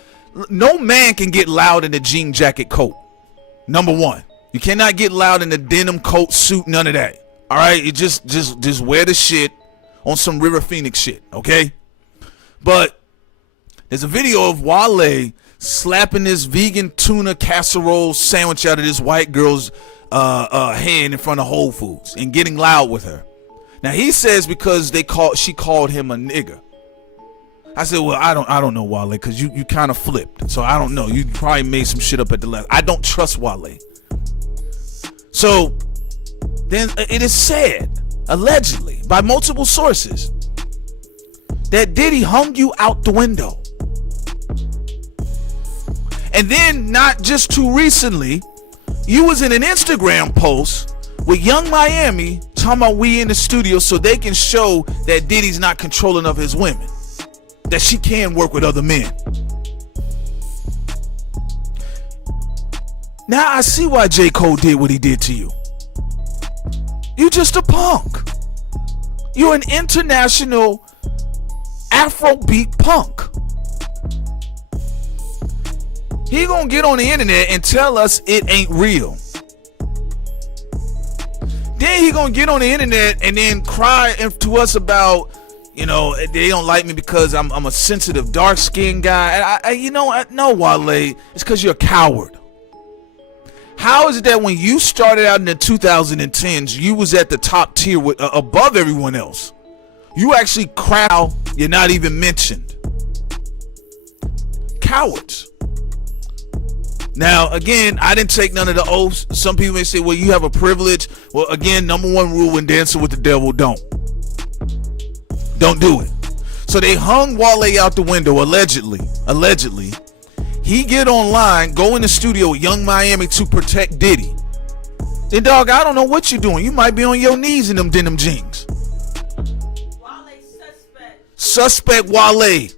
no man can get loud in a jean jacket coat. Number one, you cannot get loud in a denim coat, suit, none of that. All right, you just wear the shit on some River Phoenix shit, okay? But there's a video of Wale slapping this vegan tuna casserole sandwich out of this white girl's hand in front of Whole Foods and getting loud with her. Now he says because she called him a nigger. I said, well, I don't know, Wale, because you kind of flipped. So I don't know. You probably made some shit up at the last. I don't trust Wale. So then it is said, allegedly, by multiple sources, that Diddy hung you out the window. And then, not just too recently, you was in an Instagram post with Young Miami talking about we in the studio so they can show that Diddy's not controlling of his women. That she can work with other men. Now I see why J. Cole did what he did to you. You just a punk. You're an international Afrobeat punk. He gonna get on the internet and tell us it ain't real. Then he gonna get on the internet and then cry to us about, you know, they don't like me because I'm a sensitive, dark-skinned guy. No, Wale, it's because you're a coward. How is it that when you started out in the 2010s, you was at the top tier with, above everyone else? You actually crowd, you're not even mentioned. Cowards. Now, again, I didn't take none of the oaths. Some people may say, well, you have a privilege. Well, again, number one rule when dancing with the devil, don't do it. So they hung Wale out the window, allegedly. He get online, go in the studio with Young Miami to protect Diddy. Then, dog, I don't know what you're doing. You might be on your knees in them denim jeans. Wale suspect. Suspect Wale.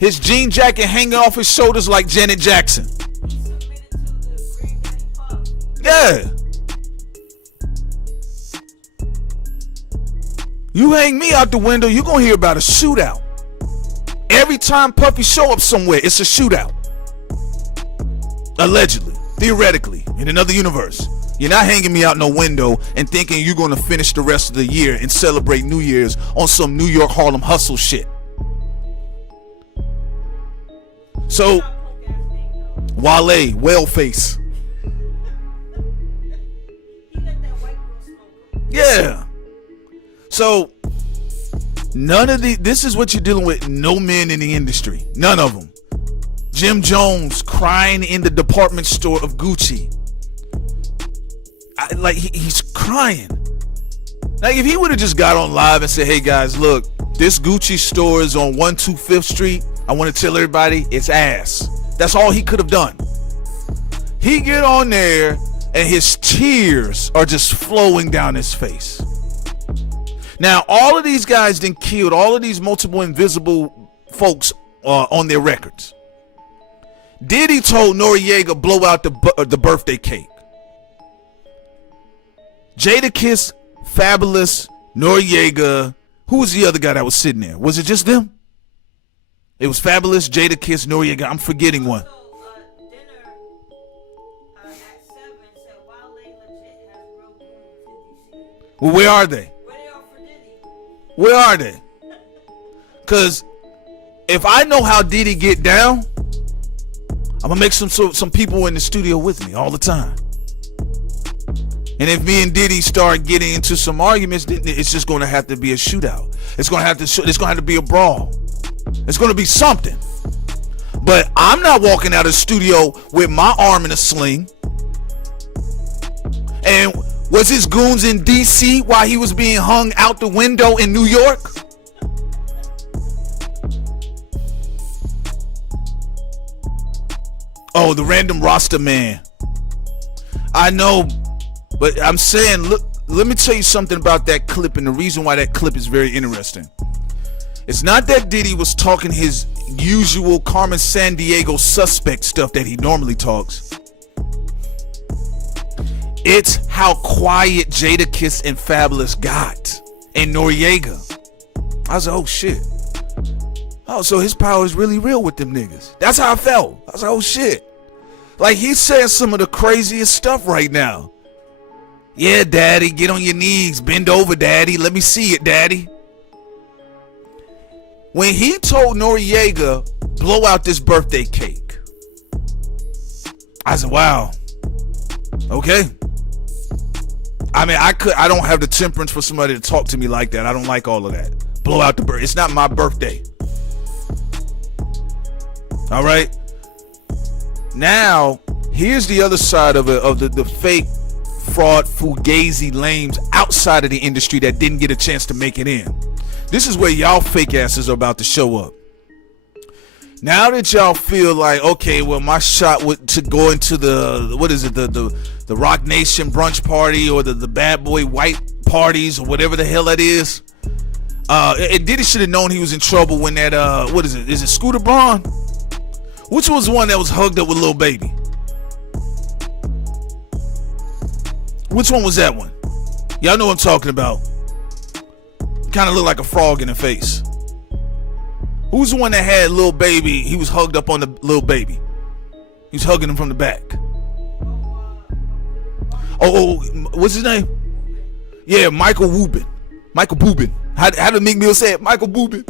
His jean jacket hanging off his shoulders like Janet Jackson. He submitted to the Green Daddy Puff. Yeah. You hang me out the window, you're gonna hear about a shootout. Every time Puffy show up somewhere, it's a shootout. Allegedly, theoretically, in another universe. You're not hanging me out no window and thinking you're gonna finish the rest of the year and celebrate New Year's on some New York Harlem hustle shit. So, Wale, whale face. Yeah. So, none of this is what you're dealing with. No men in the industry. None of them. Jim Jones crying in the department store of Gucci. He's crying. Like, if he would have just got on live and said, hey guys, look, this Gucci store is on 125th Street. I want to tell everybody it's ass. That's all he could have done. He get on there and his tears are just flowing down his face. Now, all of these guys then killed all of these multiple invisible folks on their records. Diddy told Noriega blow out the birthday cake. Jadakiss, Fabulous, Noriega. Who was the other guy that was sitting there? Was it just them? It was Fabulous, Jadakiss, Noriega. I'm forgetting one. Dinner at 7 said Wale legit has real goons in DC. Well, where are they? Where they are for Diddy? Where are they? Because if I know how Diddy get down, I'm gonna make some people in the studio with me all the time. And if me and Diddy start getting into some arguments, then it's just gonna have to be a shootout. It's gonna have to be a brawl. It's gonna be something. But I'm not walking out of the studio with my arm in a sling. And was his goons in DC while he was being hung out the window in New York? Oh, the random Rasta man. I know, but I'm saying, look, let me tell you something about that clip, and the reason why that clip is very interesting. It's not that Diddy was talking his usual Carmen Sandiego suspect stuff that he normally talks. It's how quiet Jadakiss and Fabulous got, and Noriega. I was like, oh shit. Oh, so his power is really real with them niggas. That's how I felt. I was like, oh shit. Like, he's saying some of the craziest stuff right now. Yeah, daddy, get on your knees. Bend over, daddy. Let me see it, daddy. When he told Noriega, blow out this birthday cake, I said, wow. Okay. I mean, I don't have the temperance for somebody to talk to me like that. I don't like all of that. Blow out the birthday. It's not my birthday. All right. Now, here's the other side of it, of the fake fraud fugazi lames outside of the industry that didn't get a chance to make it in. This is where y'all fake asses are about to show up. Now that y'all feel like, okay, well, my shot to go into the, what is it, the Rock Nation brunch party, or the bad boy white parties, or whatever the hell that is. And Diddy should have known he was in trouble when that, what is it Scooter Braun? Which was the one that was hugged up with Lil Baby? Which one was that one? Y'all know what I'm talking about. Kind of looked like a frog in the face. Who's the one that had Lil Baby? He was hugged up on the Lil Baby. He was hugging him from the back. Oh, what's his name? Yeah, Michael Boobin. How did Meek Mill say it? Michael Boobin.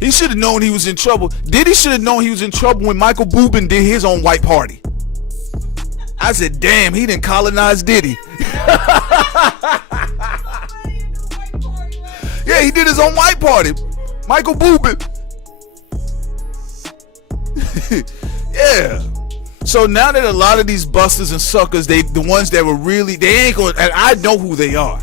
He should have known he was in trouble. Diddy should have known he was in trouble when Michael Boobin did his own white party. I said, damn, he didn't colonize Diddy. Yeah, he did his own white party. Michael Boobin. Yeah. So now that a lot of these busters and suckers, the ones that were really, they ain't going, and I know who they are.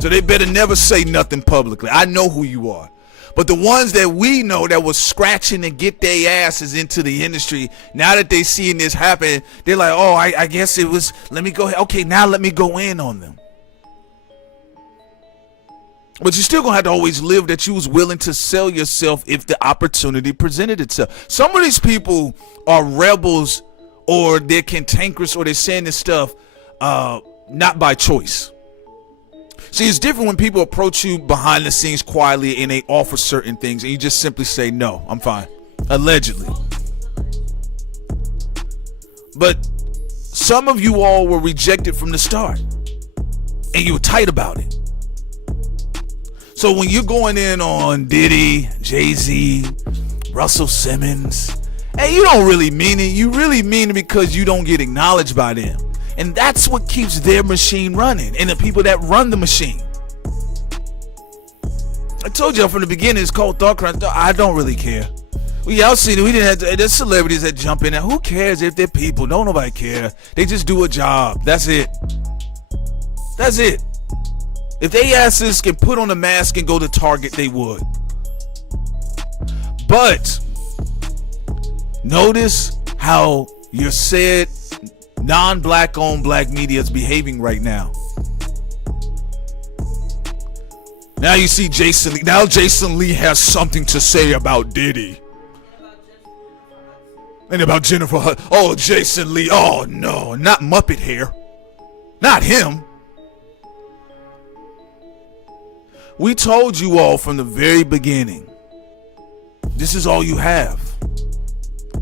So they better never say nothing publicly. I know who you are. But the ones that we know that was scratching and get their asses into the industry, now that they seeing this happen, they're like, oh, I guess it was, let me go, okay, now let me go in on them. But you're still gonna have to always live that you was willing to sell yourself if the opportunity presented itself. Some of these people are rebels, or they're cantankerous, or they're saying this stuff not by choice. See, it's different when people approach you behind the scenes quietly and they offer certain things and you just simply say, no, I'm fine. Allegedly. But some of you all were rejected from the start and you were tight about it. So when you're going in on Diddy, Jay-Z, Russell Simmons, and you don't really mean it, you really mean it because you don't get acknowledged by them. And that's what keeps their machine running, and the people that run the machine. I told y'all from the beginning, it's called Thought Crime. I don't really care. Y'all seen it. We didn't have to, there's celebrities that jump in there. Who cares if they're people? Don't nobody care. They just do a job. That's it. That's it. If they asses can put on a mask and go to Target, they would. But notice how your said non-black owned black media is behaving right now. Now you see Jason Lee. Now Jason Lee has something to say about Diddy. And about Jennifer Hudson. Oh, Jason Lee. Oh, no. Not Muppet hair. Not him. We told you all from the very beginning This is all you have.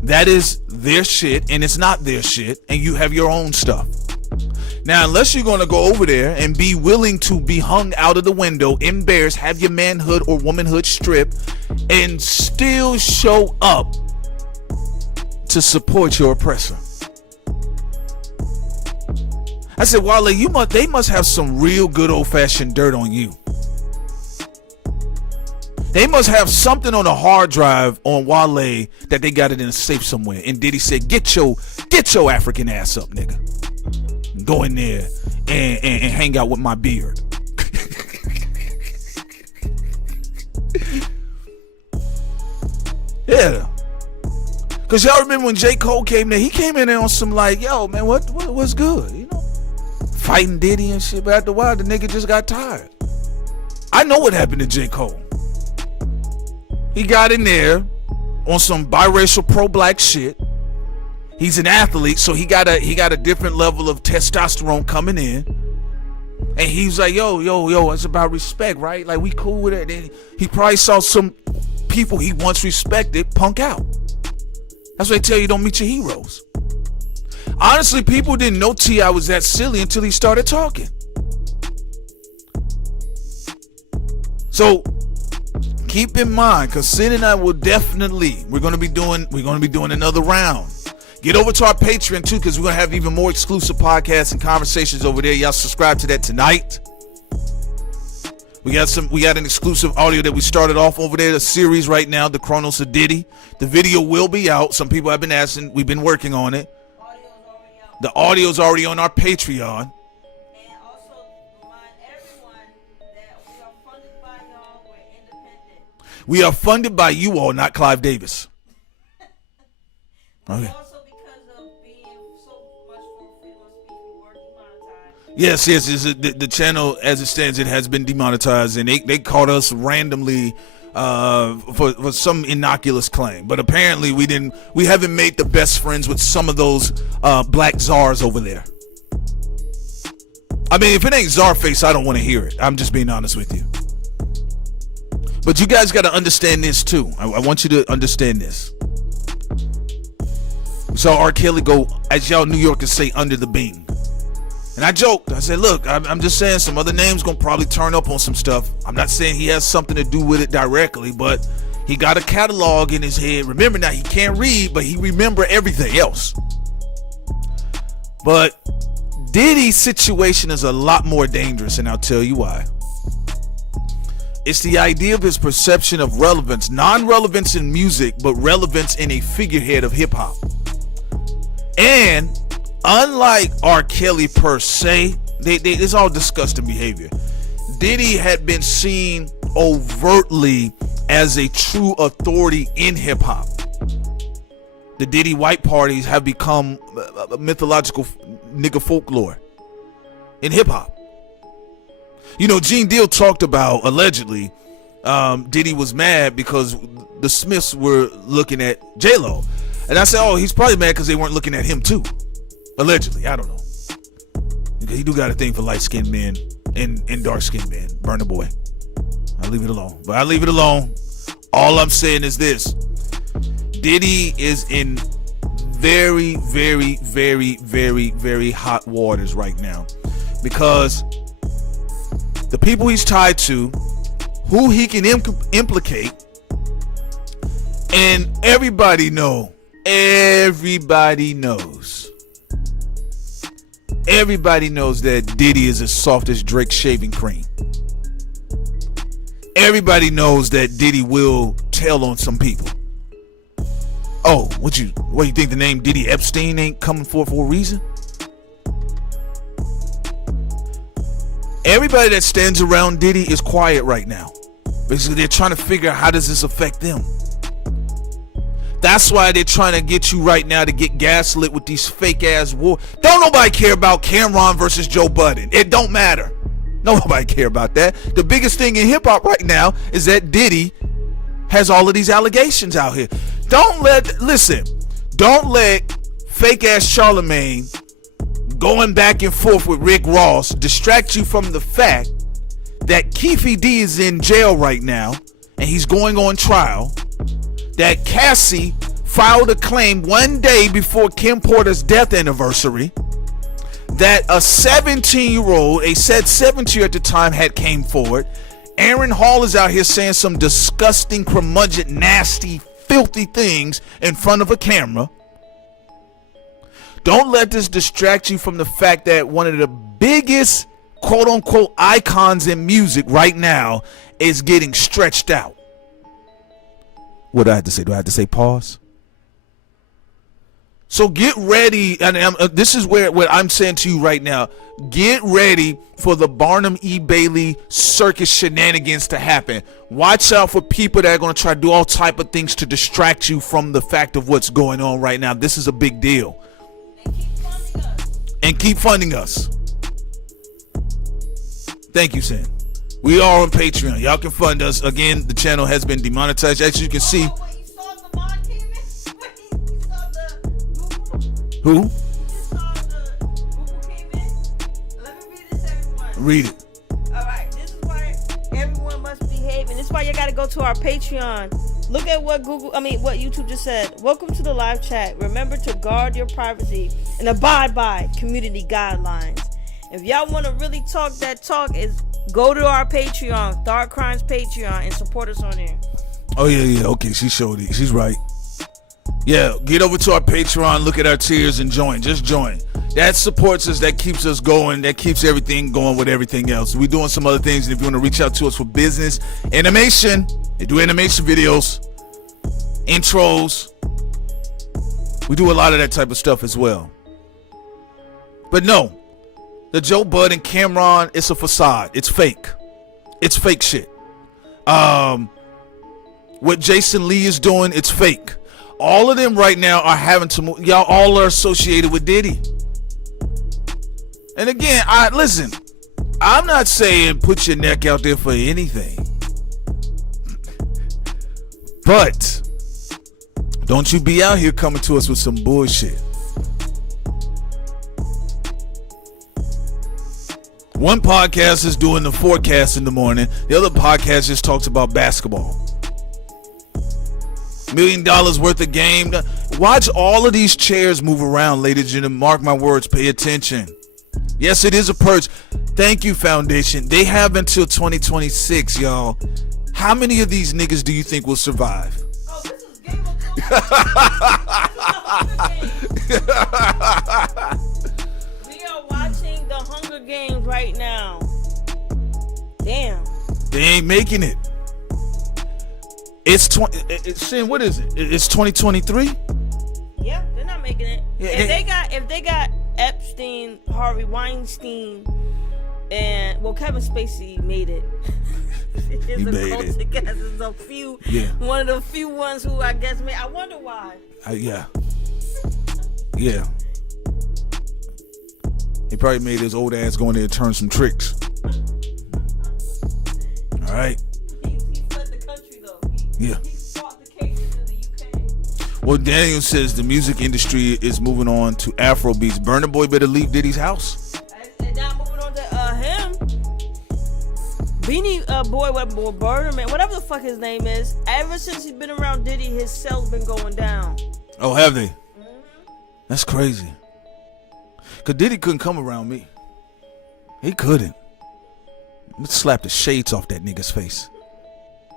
That is their shit, and it's not their shit, and you have your own stuff. Now, unless you're going to go over there and be willing to be hung out of the window, embarrassed, have your manhood or womanhood stripped, and still show up to support your oppressor. I said, Wale, they must have some real good old-fashioned dirt on you. They must have something on a hard drive on Wale that they got it in a safe somewhere. And Diddy said, get your African ass up, nigga. Go in there and hang out with my beard. Yeah. Cause y'all remember when J. Cole came there, he came in there on some like, yo, man, what's good? You know? Fighting Diddy and shit, but after a while the nigga just got tired. I know what happened to J. Cole. He got in there on some biracial pro-black shit. He's an athlete, so he got a different level of testosterone coming in. And he was like, yo, it's about respect, right? Like, we cool with it. And he probably saw some people he once respected punk out. That's why they tell you don't meet your heroes. Honestly, people didn't know T.I. was that silly until he started talking. So keep in mind, because Sid and I will definitely, we're gonna be doing another round. Get over to our Patreon too, because we're gonna have even more exclusive podcasts and conversations over there. Y'all subscribe to that tonight. We got an exclusive audio that we started off over there, the series right now, the Chronos of Diddy. The video will be out. Some people have been asking. We've been working on it. The audio's already on our Patreon. And also remind everyone that we are funded by y'all. We're independent. We are funded by you all, not Clive Davis. Okay. Also because of being so much for freedom of speech, we were demonetized. Yes. The channel, as it stands, it has been demonetized, and they caught us randomly for some innocuous claim. But apparently we haven't made the best friends with some of those black czars over there. I mean, if it ain't Czarface, I don't want to hear it. I'm just being honest with you. But you guys got to understand this too. I want you to understand this. We saw R. Kelly go, as y'all New Yorkers say, under the beam. And I joked. I said, look, I'm just saying some other names going to probably turn up on some stuff. I'm not saying he has something to do with it directly, but he got a catalog in his head. Remember now, he can't read, but he remember everything else. But Diddy's situation is a lot more dangerous, and I'll tell you why. It's the idea of his perception of relevance, non-relevance in music, but relevance in a figurehead of hip-hop. And unlike R. Kelly per se, it's all disgusting behavior. Diddy had been seen overtly as a true authority in hip-hop. The Diddy white parties have become a mythological nigga folklore in hip-hop. You know, Gene Deal talked about, allegedly, Diddy was mad because the Smiths were looking at J-Lo. And I said, oh, he's probably mad because they weren't looking at him too. Allegedly, I don't know. He do got a thing for light-skinned men and dark-skinned men. Burn the boy. I'll leave it alone. But I leave it alone. All I'm saying is this. Diddy is in very, very, very, very, very hot waters right now. Because the people he's tied to, who he can implicate, and everybody knows that Diddy is as soft as Drake's shaving cream. Everybody knows that Diddy will tell on some people. Oh, what you think the name Diddy Epstein ain't coming for a reason? Everybody that stands around Diddy is quiet right now. Basically, they're trying to figure out how does this affect them. That's why they're trying to get you right now to get gaslit with these fake ass war. Don't nobody care about Cameron versus Joe Budden. It don't matter. Nobody care about that. The biggest thing in hip hop right now is that Diddy has all of these allegations out here. Don't let fake ass Charlemagne going back and forth with Rick Ross distract you from the fact that Keefe D is in jail right now and he's going on trial. that Cassie filed a claim one day before Kim Porter's death anniversary that a 17-year-old, a said 17 at the time, had came forward. Aaron Hall is out here saying some disgusting, curmudgeon, nasty, filthy things in front of a camera. Don't let this distract you from the fact that one of the biggest quote-unquote icons in music right now is getting stretched out. What do I have to say? Do I have to say pause? So get ready, and this is what I'm saying to you right now. Get ready for the Barnum E. Bailey circus shenanigans to happen. Watch out for people that are going to try to do all type of things to distract you from the fact of what's going on right now. This is a big deal. And keep funding us. Thank you, Sam. We are on Patreon. Y'all can fund us. Again, the channel has been demonetized. As you can see. Who? Read it. Alright, this is why everyone must behave, and this is why you gotta go to our Patreon. Look at what what YouTube just said. Welcome to the live chat. Remember to guard your privacy and abide by community guidelines. If y'all want to really talk that talk, is go to our Patreon, Dark Crimes Patreon, and support us on there. Oh yeah. Okay, she showed it. She's right. Yeah, get over to our Patreon, look at our tiers, and join. Just join. That supports us, that keeps us going, that keeps everything going with everything else. We're doing some other things, and if you want to reach out to us for business, animation, they do animation videos, intros. We do a lot of that type of stuff as well. But no, the Joe Bud and Cameron, it's a facade. It's fake. It's fake shit. What Jason Lee is doing, it's fake. All of them right now are having to move. Y'all all are associated with Diddy. And again, listen, I'm not saying put your neck out there for anything. But don't you be out here coming to us with some bullshit. One podcast is doing the forecast in the morning. The other podcast just talks about basketball. $1 million worth of game. Watch all of these chairs move around, ladies and gentlemen. Mark my words. Pay attention. Yes, it is a purge. Thank you, Foundation. They have until 2026, y'all. How many of these niggas do you think will survive? Oh, this is Game of Thrones. We are watching the Hunger Games right now. Damn. They ain't making it. What is it? It's 2023. Yeah, they're not making it. Yeah, if they got Epstein, Harvey Weinstein, and Kevin Spacey made it. He made it. One of the few ones who I guess made. I wonder why. Yeah. He probably made his old ass go in there and turn some tricks. All right. He fled the country though. Yeah. He fought the cases in the UK. Well, Daniel says the music industry is moving on to Afro beats. Burna Boy better leave Diddy's house. And now moving on to him. Beanie Boy, Burna Man, whatever the fuck his name is. Ever since he's been around Diddy, his sales been going down. Oh, have they? Mm-hmm. That's crazy. Cause Diddy couldn't come around me. He couldn't. Let's slap the shades off that nigga's face.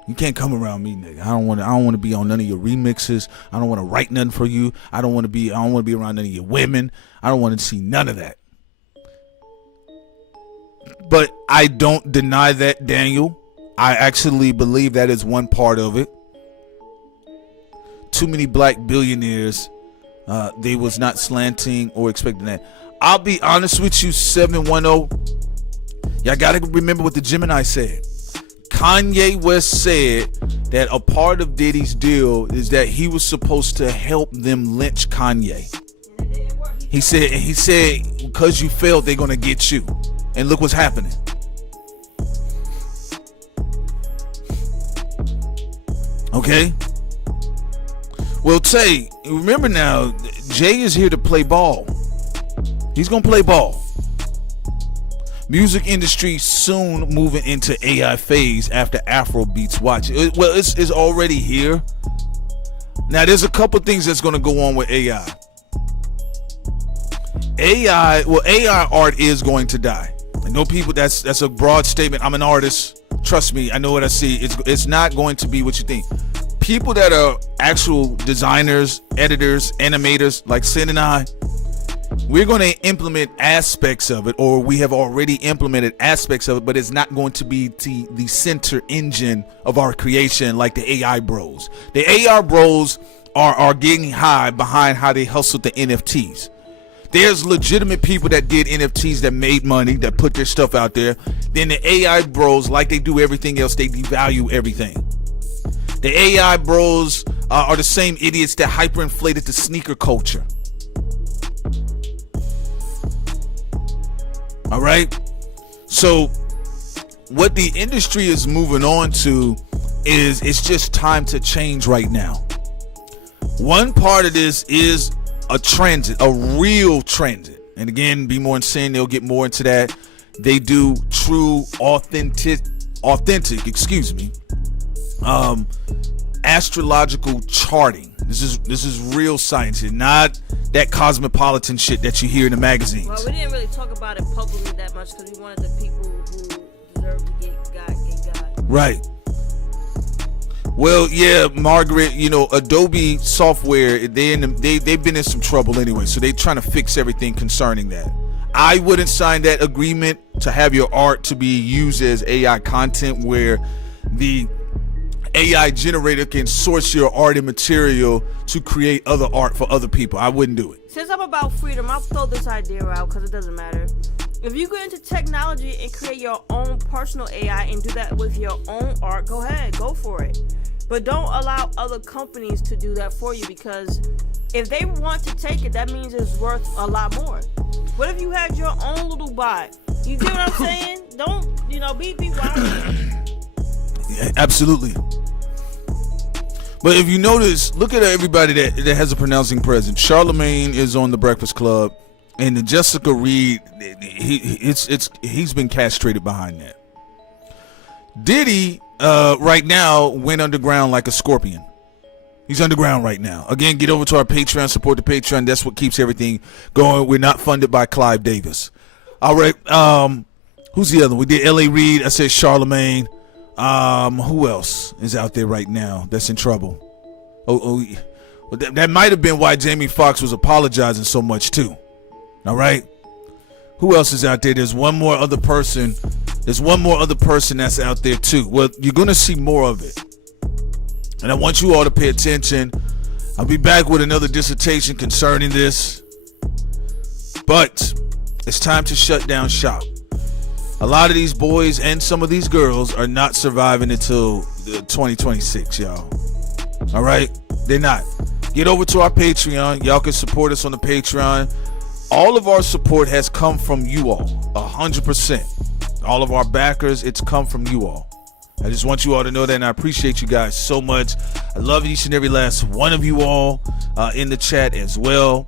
You can't come around me, nigga. I don't want to be on none of your remixes. I don't want to write nothing for you. I don't want to be around none of your women. I don't want to see none of that. But I don't deny that, Daniel. I actually believe that is one part of it. Too many black billionaires. They was not slanting or expecting that. I'll be honest with you, 710. Y'all got to remember what the Gemini said. Kanye West said that a part of Diddy's deal is that he was supposed to help them lynch Kanye. He said, because you failed, they're going to get you. And look what's happening. Okay? Well, Tay, remember now, Jay is here to play ball. He's going to play ball. Music industry soon moving into AI phase after Afro beats. Watch it. Well, it's already here. Now, there's a couple things that's going to go on with AI. AI art is going to die. I know people, that's a broad statement. I'm an artist. Trust me, I know what I see. It's not going to be what you think. People that are actual designers, editors, animators, like Sin and I, we're going to implement aspects of it, or we have already implemented aspects of it, but it's not going to be the center engine of our creation like the AI bros. The AI bros are getting high behind how they hustled the NFTs. There's legitimate people that did NFTs that made money, that put their stuff out there. Then the AI bros, like they do everything else, they devalue everything. The AI bros are the same idiots that hyperinflated the sneaker culture. All right? So what the industry is moving on to is it's just time to change right now. One part of this is a transit, a real transit. And again, Be More Insane, they'll get more into that. They do true, authentic, astrological charting. This is real science, and not that cosmopolitan shit that you hear in the magazines. Well, we didn't really talk about it publicly that much because we wanted the people who deserve to get God. Right. Well, yeah, Margaret, Adobe software, they've been in some trouble anyway, so they're trying to fix everything concerning that. I wouldn't sign that agreement to have your art to be used as AI content where the AI generator can source your art and material to create other art for other people. I wouldn't do it. Since I'm about freedom, I'll throw this idea out because it doesn't matter. If you get into technology and create your own personal AI and do that with your own art, go ahead, go for it. But don't allow other companies to do that for you, because if they want to take it, that means it's worth a lot more. What if you had your own little bot? You get what I'm saying? Don't, be wild. Yeah, absolutely. But if you notice, look at everybody that has a pronouncing presence. Charlemagne is on The Breakfast Club, and the Jessica Reed, he's been castrated behind that. Diddy right now went underground like a scorpion. He's underground right now. Again, get over to our Patreon, support the Patreon. That's what keeps everything going. We're not funded by Clive Davis. All right. Who's the other one? We did L.A. Reid. I said Charlemagne. Who else is out there right now that's in trouble? That might have been why Jamie Foxx was apologizing so much too. All right. Who else is out there? There's one more other person that's out there too. Well, you're gonna see more of it, and I want you all to pay attention. I'll be back with another dissertation concerning this, but it's time to shut down shop. A lot of these boys and some of these girls are not surviving until 2026, y'all. All right? They're not. Get over to our Patreon. Y'all can support us on the Patreon. All of our support has come from you all, 100%. All of our backers, it's come from you all. I just want you all to know that, and I appreciate you guys so much. I love each and every last one of you all in the chat as well.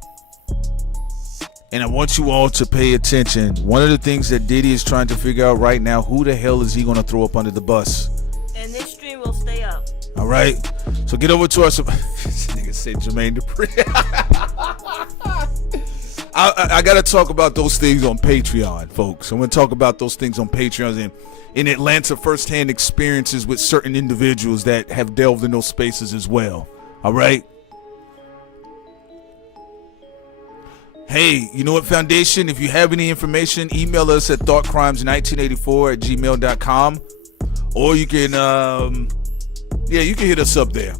And I want you all to pay attention. One of the things that Diddy is trying to figure out right now, who the hell is he going to throw up under the bus? And this stream will stay up. All right. So get over to our... This nigga said Jermaine Dupri. I got to talk about those things on Patreon, folks. I'm going to talk about those things on Patreon and in Atlanta, firsthand experiences with certain individuals that have delved in those spaces as well. All right. Hey, you know what, Foundation? If you have any information, email us at thoughtcrimes1984@gmail.com, or you can, you can hit us up there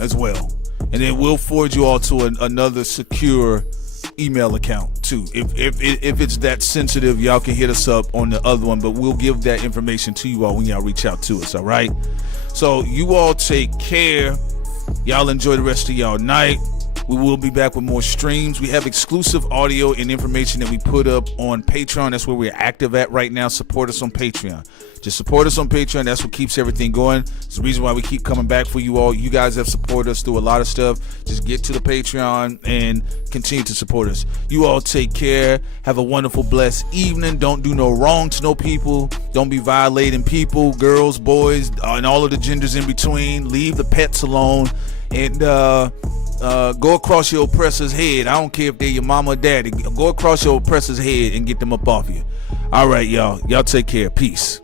as well, and then we'll forward you all to another secure email account too. If it's that sensitive, y'all can hit us up on the other one, but we'll give that information to you all when y'all reach out to us. All right. So you all take care. Y'all enjoy the rest of y'all night. We will be back with more streams. We have exclusive audio and information that we put up on Patreon. That's where we're active at right now. Support us on Patreon. Just support us on Patreon. That's what keeps everything going. It's the reason why we keep coming back for you all. You guys have supported us through a lot of stuff. Just get to the Patreon and continue to support us. You all take care. Have a wonderful, blessed evening. Don't do no wrong to no people. Don't be violating people, girls, boys, and all of the genders in between. Leave the pets alone. and go across your oppressor's head. I don't care if they're your mama or daddy. Go across your oppressor's head and get them up off you. All right, y'all. Y'all take care. Peace.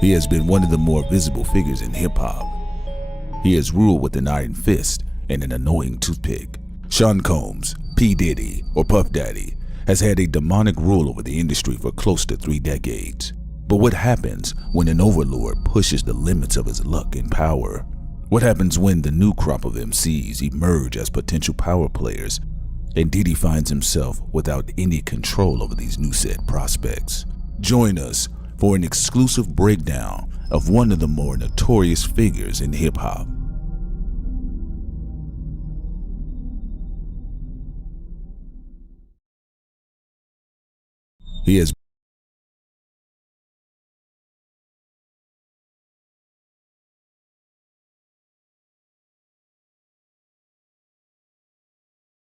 He has been one of the more visible figures in hip-hop. He has ruled with an iron fist and an annoying toothpick. Sean Combs, P. Diddy, or Puff Daddy has had a demonic rule over the industry for close to 3 decades. But what happens when an overlord pushes the limits of his luck and power? What happens when the new crop of MCs emerge as potential power players and Diddy finds himself without any control over these new set prospects? Join us for an exclusive breakdown of one of the more notorious figures in hip-hop. He has